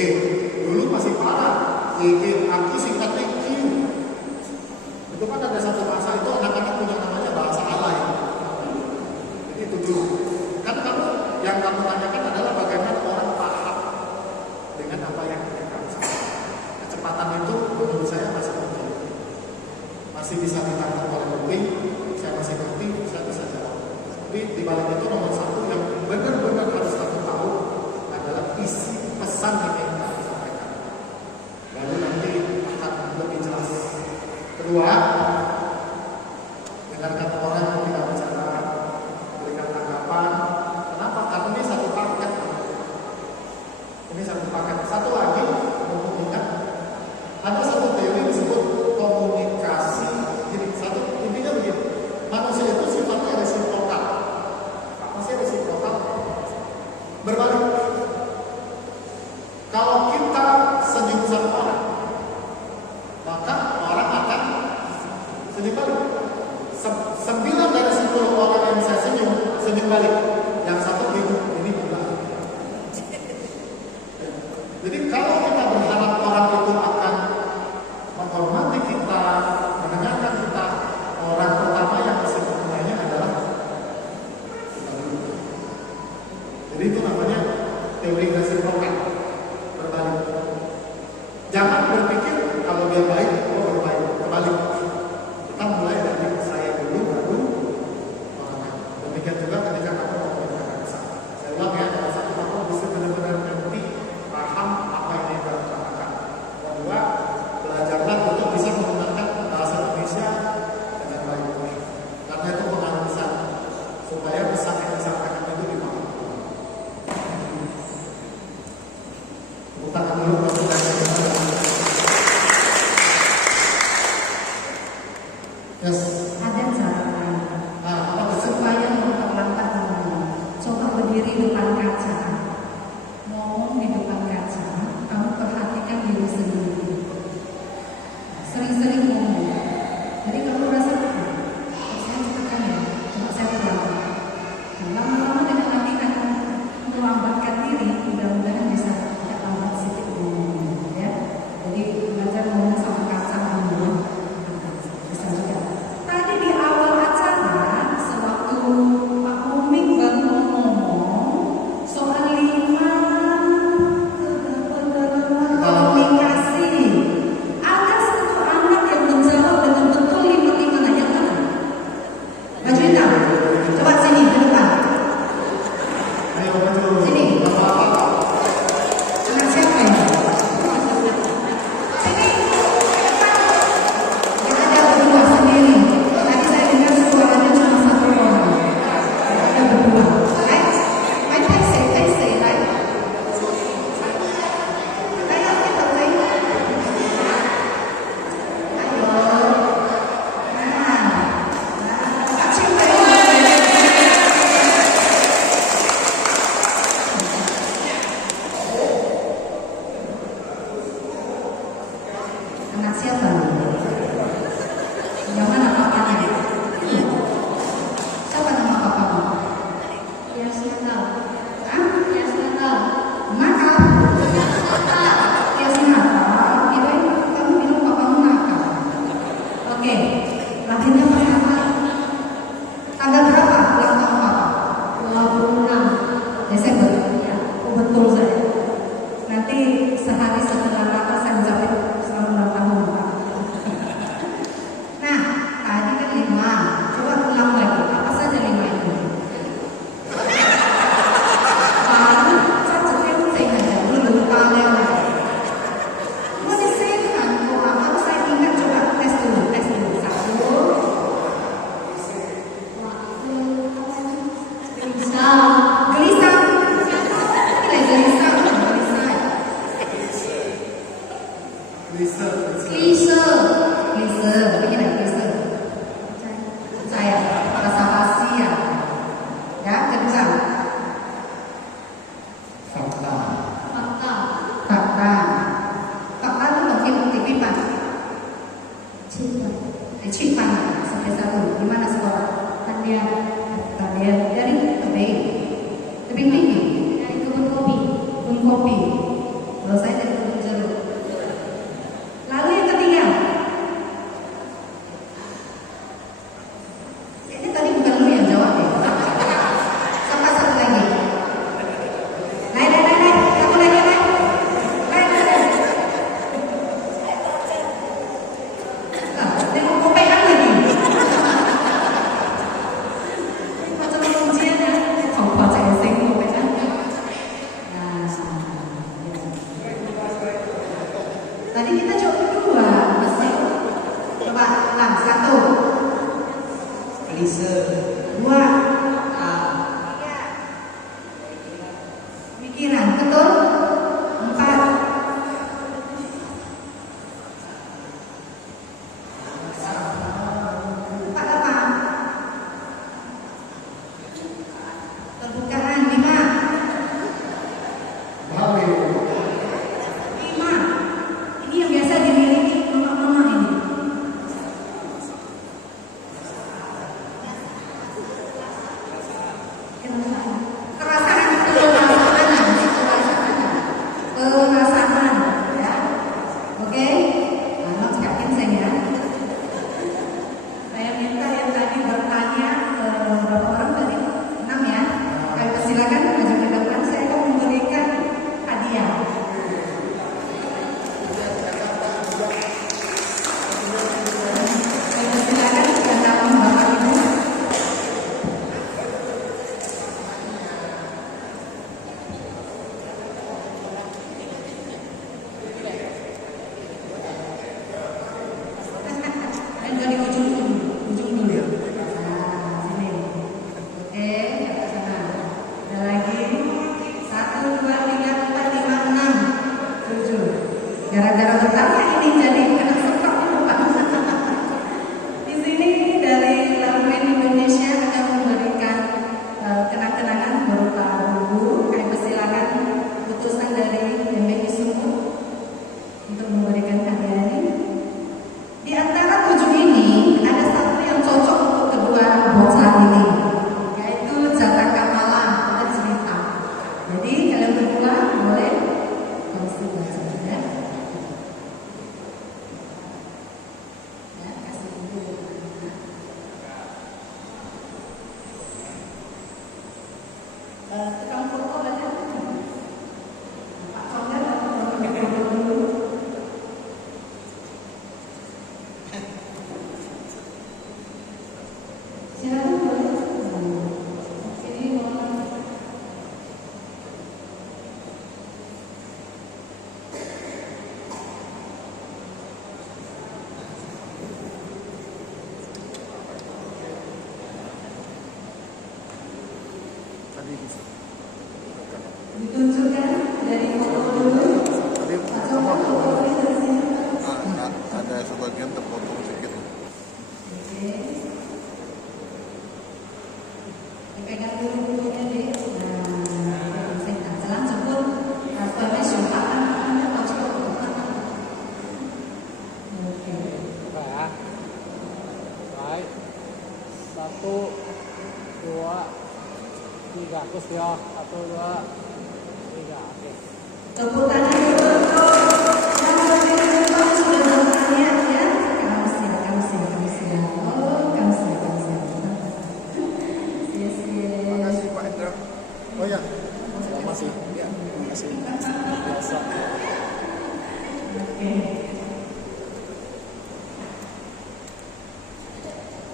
Dulu masih parah. GG, aku singkatnya Q. Itu kan ada satu bahasa itu anak-anak punya namanya bahasa alay. Jadi itu dulu. Kan yang kamu tanyakan adalah bagaimana orang paham dengan apa yang kamu sampaikan. Kecepatan itu menurut saya masih penting. Masih bisa ditangkap oleh kuping, saya masih ngerti, saya bisa jawab. Tapi di balik itu nomor satu yang benar-benar harus kamu tahu adalah isi pesan yang ingin kamu sampaikan. Lalu nanti akan lebih jelas. Kedua, dengarkan orang yang tidak bicara, berikan tanggapan. Kenapa? Karena ini satu paket. Ini satu paket. Satu lagi, untuk ingat, ada satu teori disebut komunikasi. Jadi satu intinya begini, manusia itu sifatnya resiprokal. Apa sih resiprokal? Berbalik. Kalau kita senyum sama orang, maka orang akan senyum balik. 9 dari 10 orang yang saya senyum balik. Yang satu bingung, ini gimana? Jadi kalau kita berharap orang itu akan menghormati kita, mendengarkan kita, orang pertama yang harus dipercayai adalah kita dulu. Jadi itu namanya teori resiprokal, berbalik. Jangan berpikir kalau dia baik, berbaik, kebalik. Kita mulai dari saya dulu, baru orang lain. Demikian juga ketika kamu mau mendengarkan saya. Saya ulang ya, pada saat kamu bisa benar-benar mengerti, paham apa yang dia katakan. Kedua, belajarlah untuk bisa menggunakan bahasa Indonesia dengan baik. Karena itu pengaruh besar supaya pesan yang disampaikan itu dipahami. Tepuk tangan dulu buat kita. Yes. Ada cara lain supaya memperlambat ngomong. Coba berdiri depan kaca, ngomong di depan kaca. Kamu perhatikan diri sendiri. Sering-sering ngomong. Jadi kamu rasa, saya cepatkan ya, coba saya ulang. Lama-lama dengan nanti akan melambatkan diri, mudah-mudahan bisa agak lambat sedikit ngomongnya, ya. Jadi belajar ngomong sama kaca dulu. Bisa juga. Tadi di awal acara, sewaktu Pak Komik baru ngomong soal 5 komunikasi, ada satu anak yang menjawab dengan betul 5 yang mana? Baju hitam. Coba sini ke depan. Ayo maju. Sini. Anak siapa ini? Sini. Yang ada berdua sendiri. Tadi saya dengar suaranya cuma satu orang. Ada berdua. Right? I say, right? Ayo kita play. Ayo. Acing tayo. Anak siapa? Yang mana papanya? Siapa nama papanya? Yasmina. Hah? Yasmina. Nakal. Yasmina. Kirain kamu bilang papamu nakal. Oke. Lahirnya berapa? Tanggal berapa ulang tahun papa? 26 Desember. Ya. Oh, betul saya. Nanti sehari setelah kata saya ucapin selamat ulang tahun Pak. Nah, tadi kan 5. Coba ulang lagi. Apa saja 5 itu? Cacat yang saya aja dulu lupa lewat. Mau disehan kok apa saya ingat, coba tes dulu. 1. Gelisah. Tebing tinggi dari kebun kopi. Kalau saya dari kebun jeruk. Lalu yang ketiga, kayaknya tadi bukan lu yang jawab ya. Sama satu lagi. Lain. Satu lagi, lain. Tengok kopean lagi. Macam ujian ya. Không có chạy sinh kopean. Nah, tadi kita coba dua, masih coba lang satu, Elise. dua, pikiran betul, empat, empat apa? Terbukaan lima. Lima. Ini yang biasa dimiliki mama-mama ini. Perasaan, ya. Oke. Nah, yakin saya ya. Saya minta yang tadi bertanya berapa orang tadi? 6 ya. Kami persilakan maju ke depan. Saya akan memberikan hadiah. Saya persilakan kepada Bapak Ibu. Dan dari ujung dulu ya. Nah, sini. Oke, ke sana. Ada lagi. 1, 2, 3, 4, 5, 6, 7. Gara-gara bertanya ini jadi kena setok ini Pak. Di sini dari Lalu Indonesia akan memberikan kenang-kenangan berupa buku. Kami persilakan utusan dari MBI Sumut untuk memberikan hadiah ini. Di antara 7 ini ada satu yang cocok untuk kedua bocah ini, yaitu Jataka Kamalan ada cerita. Jadi kalian berdua boleh kongsi baca ya. Ya, kasih dulu. Tukang foto ada? Pak Kongan atau foto dulu? Silakan boleh. Ini mau ditunjukkan dari foto dulu. Atau foto dari sini. Ada sebagian terpotong sedikit. Oke. Dipegang dulu bukunya deh. Nah, saya jalan sebut supaya syuatan Anda tahu. Oke. Ya. Baik. 1, 2, 3. Terus ya. 1, 2, 3. Oke. Tepuk tangan dulu untuk yang lebih depan sudah bertanya ya. Kamu siap. Oh, kamu siap. Terima kasih Pak Hendra. Oh ya, terima kasih. Ya, terima kasih. Biasa. Oke.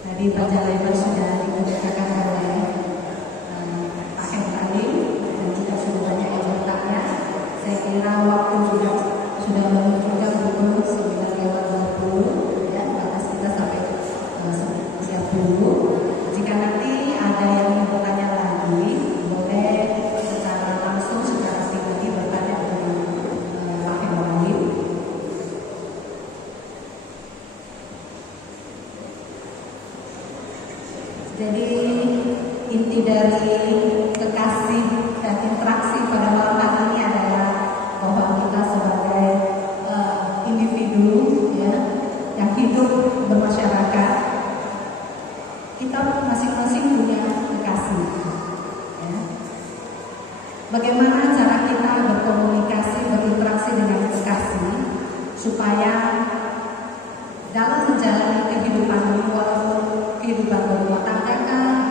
Tadi baca lebar sudah dibacakan oleh Pak Hendra dan juga sudah banyak yang bertanya. Saya kira waktu juga sudah menunjukkan pukul 9:20 ya, batas kita sampai 9:30. Jika nanti ada yang ingin bertanya lagi, boleh secara langsung, secara pribadi bertanya dengan Pak Hendra. Jadi inti dari kekasih dan interaksi pada malam hari ini adalah bahwa kita sebagai individu ya yang hidup bermasyarakat, kita masing-masing punya kekasih. Ya. bagaimana cara kita berkomunikasi, berinteraksi dengan kekasih supaya dalam menjalani kehidupan ini, walaupun kehidupan berumah tangga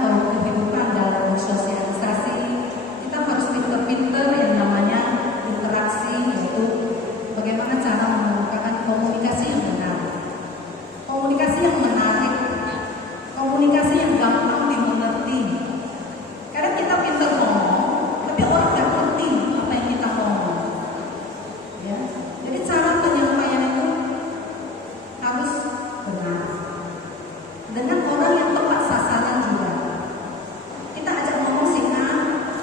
atau kehidupan dalam bersosialisasi, kita harus pinter-pinter yang namanya interaksi, yaitu bagaimana cara menggunakan komunikasi yang benar, komunikasi yang menarik, komunikasi yang gampang dimengerti. Kadang kita pinter ngomong, tapi orang nggak ngerti apa yang kita ngomong. Ya, jadi cara penyampaian itu harus benar dengan orang yang tepat sasaran juga. Kita ajak ngomong sih A,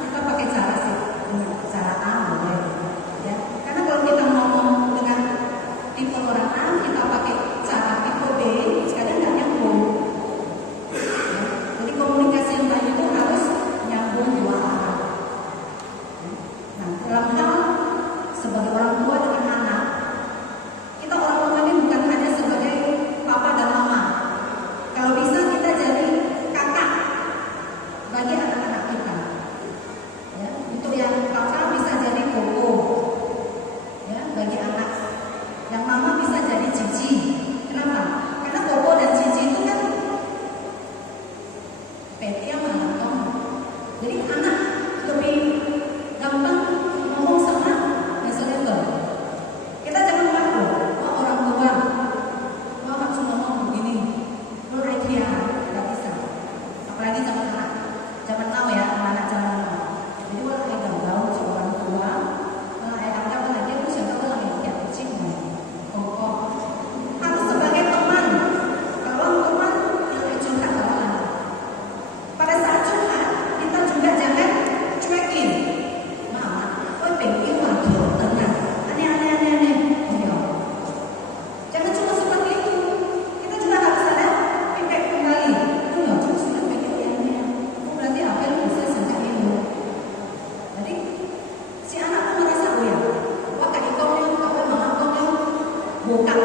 kita pakai cara sih, cara A boleh. Ya, karena kalau kita ngomong dengan tipe orang A, kita pakai cara tipe B, kadang nggak nyambung. Ya, jadi komunikasi yang baik itu harus nyambung dua arah. Nah, dalam hal sebagai orang tua dengan anak, kita orang tua ini bukan hanya sebagai papa dan mama. Kalau bisa kita jadi kakak bagi anak-anak kita. Ya, untuk yang kakak bisa jadi koko. Ya, bagi anak. Yang mama bisa jadi cici. Kenapa? Karena koko dan cici itu kan petia mantong. Jadi anak lebih gampang ngomong sama level. Kita jangan malu, oh orang tua, oh harus ngomong begini, lo idea, nggak bisa. Apalagi zaman anak, zaman now ya, anak zaman now. Jadi kalau ada galau si orang tua, ada apa lagi itu siapa tuh yang kayak kucing, kok harus sebagai teman. Kalau teman yang curhat orang. Pada saat curhat, kita juga jangan cuekin. Mama, kau pengen wakil tenang. Aneh. Jangan cuma seperti itu. Kita juga harus ada feedback kembali. Itu loh, cuma sudah pengen. Oh berarti apa yang bisa sampai ini? Jadi si anak tuh merasa ya, wah kak ikon kau mama kau buka,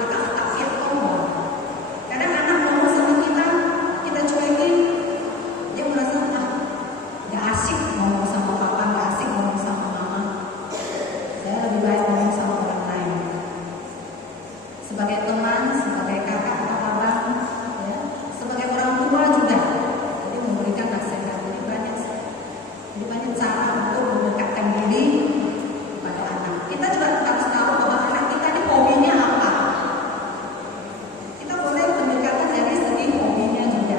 kakak siap kau. Kadang anak ngomong sama kita cuekin, dia merasa nggak asik ngomong sama papa, nggak asik ngomong sama mama. Saya lebih baik ngomong sama orang lain. Sebagai teman, sebagai kakak atau abang, ya, sebagai orang tua juga. Jadi memberikan nasihat. Jadi banyak cara untuk mendekatkan diri kepada anak. Kita juga harus tahu bahwa anak kita ini hobinya apa. Kita boleh mendekatkan dari segi hobinya juga.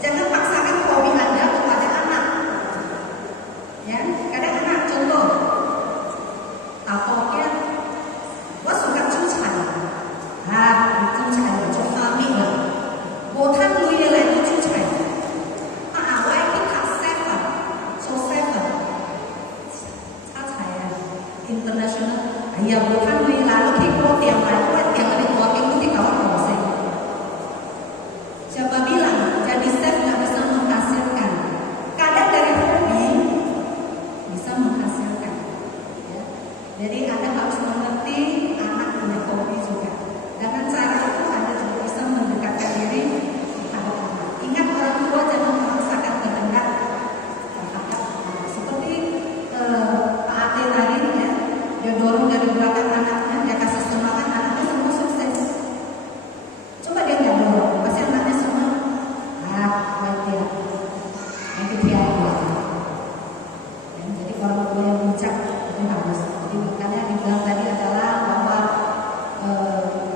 Jangan paksakan hobi Anda kepada anak. Ya, kadang anak contoh, apakah wah suka cucai, cucai macam kami lah, botan lui lagi cucai, awak kita seven, so seven, cucai international, ya botan lui lalu kita tiang lain, tiang ada dua minggu di kawan kosong. Siapa bilang jadi chef nggak bisa menghasilkan? Kadang dari hobi bisa menghasilkan. Ya. Jadi Anda harus mengerti anak punya hobi juga. Dengan cara itu Anda juga bisa mendekatkan diri kepada anak. Ingat orang tua jangan memaksakan kehendak terhadap anak. Seperti Pak Ade tadi ya, dia dorong dari belakang anaknya, dia kasih semangat, anaknya semua sukses. Coba dia nggak dorong, pasti anaknya semua baik dia. Itu dia. Jadi orang tua yang bijak itu harus. Jadi makanya dibilang tadi adalah bahwa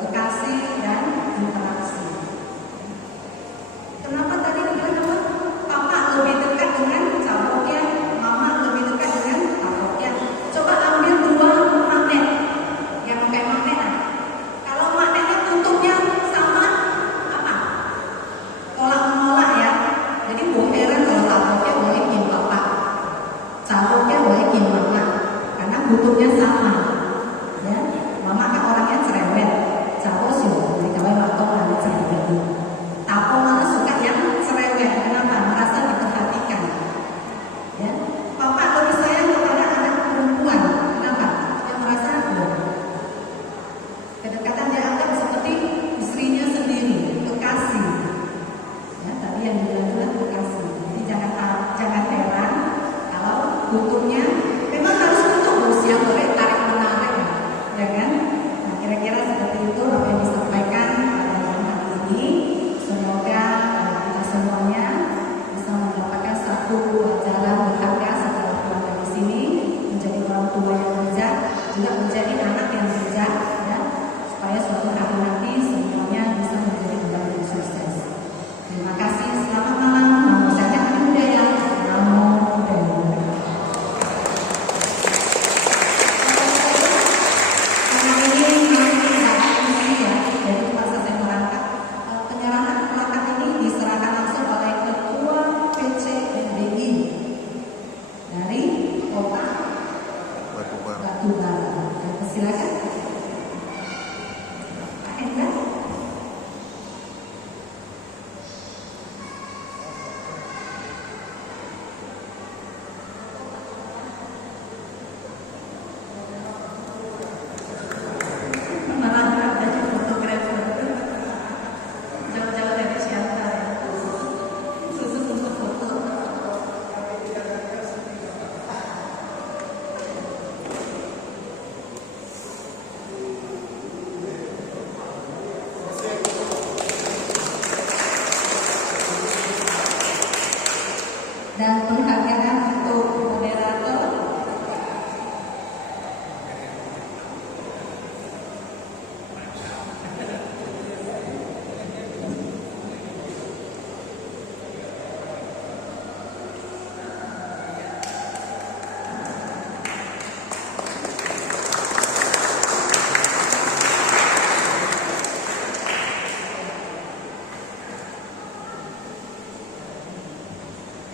kekasih dan interaksi. Kenapa tadi dibilang apa? Papa lebih dekat dengan caboknya, mama lebih dekat dengan caboknya. Coba ambil dua magnet yang kayak magnet. Kalau magnetnya tutupnya sama apa? Tolak menolak ya. Jadi bukan heran kalau caboknya boleh kim papa, caboknya boleh kim mama, karena kutubnya sama. Ya, mama kan orangnya cerewet, cabok sih, kalau matong ada cerewet. Tapo mana suka yang cerewet, kenapa? Merasa diperhatikan. Ya, papa lebih sayang kepada anak perempuan, kenapa? Yang merasa kedekatan dia anggap seperti istrinya sendiri, kekasih. Ya, tadi yang dibilang adalah kekasih. Jadi jangan heran kalau kutubnya yang boleh tarik menarik, ya kan? Nah, kira-kira seperti itu apa yang disampaikan pada malam hari ini. Semoga kita semuanya bisa mendapatkan satu pelajaran berharga setelah pulang dari sini, menjadi orang tua yang bijak, juga menjadi anak yang bijak, ya, supaya suatu hari nanti semuanya bisa menjadi benar dan sukses. Terima kasih. Selamat malam. Namo Buddhaya. Namo Buddhaya. Silakan, Pak Hendra. Malah ada fotografer jauh-jauh dari Siantar ya, khusus untuk foto. Dan penghargaan untuk moderator.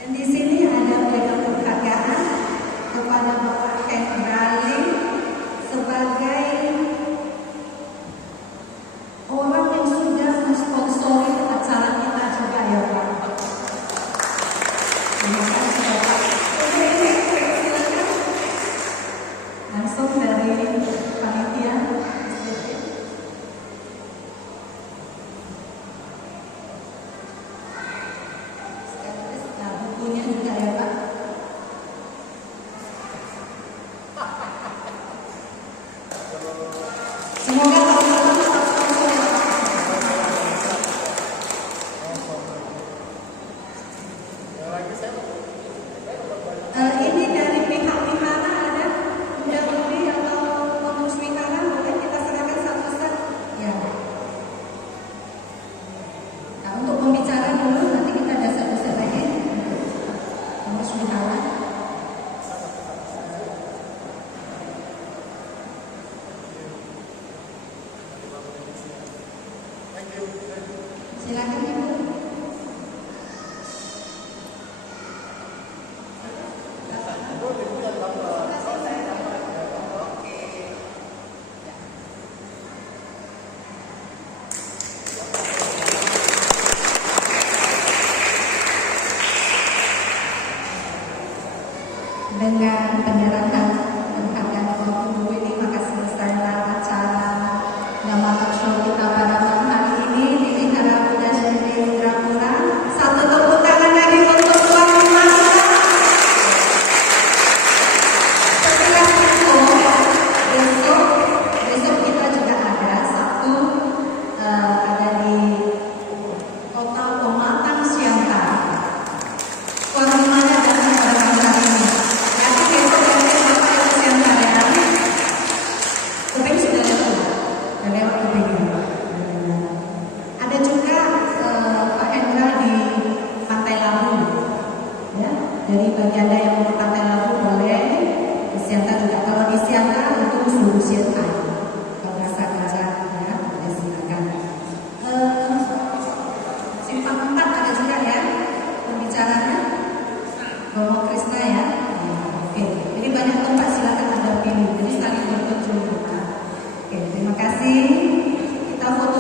Dan di sini ada bidang penghargaan kepada Bapak Hendra Lim sebagai orang yang sudah mensponsori acara kita juga, ya Pak. Terima kasih Bapak. Oke, silakan langsung dari panitia. Nah, bukunya juga ya Pak. Semoga teman-teman tetap sponsor ya Pak. Ini dari pihak wihara ada udah beli atau pengurus wihara, boleh kita serahkan satu-satu ya. Nah, untuk pembicara dulu, nanti kita ada satu-satu lagi untuk pengurus wihara. Silakan Ibu. Dengan penyerahan penghargaan untuk ini, maka selesailah acara Dhamma Talk Show kita pada malam hari ini di Wihara Buddha Shanti Indrapura. Satu tepuk tangan lagi untuk Tuan Rumah. Setelah itu besok kita juga ada Sabtu, ada di Kota Pematang Siantar. Tuan rumahnya datang pada malam hari ini. Jadi besok dari Bapak Ibu Siantar ya. Kuping sudah lewat kuping. Ada juga Pak Hendra di Pantai Labu, ya. Dari bagi Anda yang mau ke Pantai Labu boleh. Di Siantar juga. Kalau di Siantar itu seluruh Siantar. Kalau rasa ya, boleh silakan. Simpang 4 ada juga ya pembicaranya. Romo Krishna ya. Oke. Jadi banyak tempat, silakan Anda pilih. Jadi saling berkunjung. Oke, terima kasih. Kita foto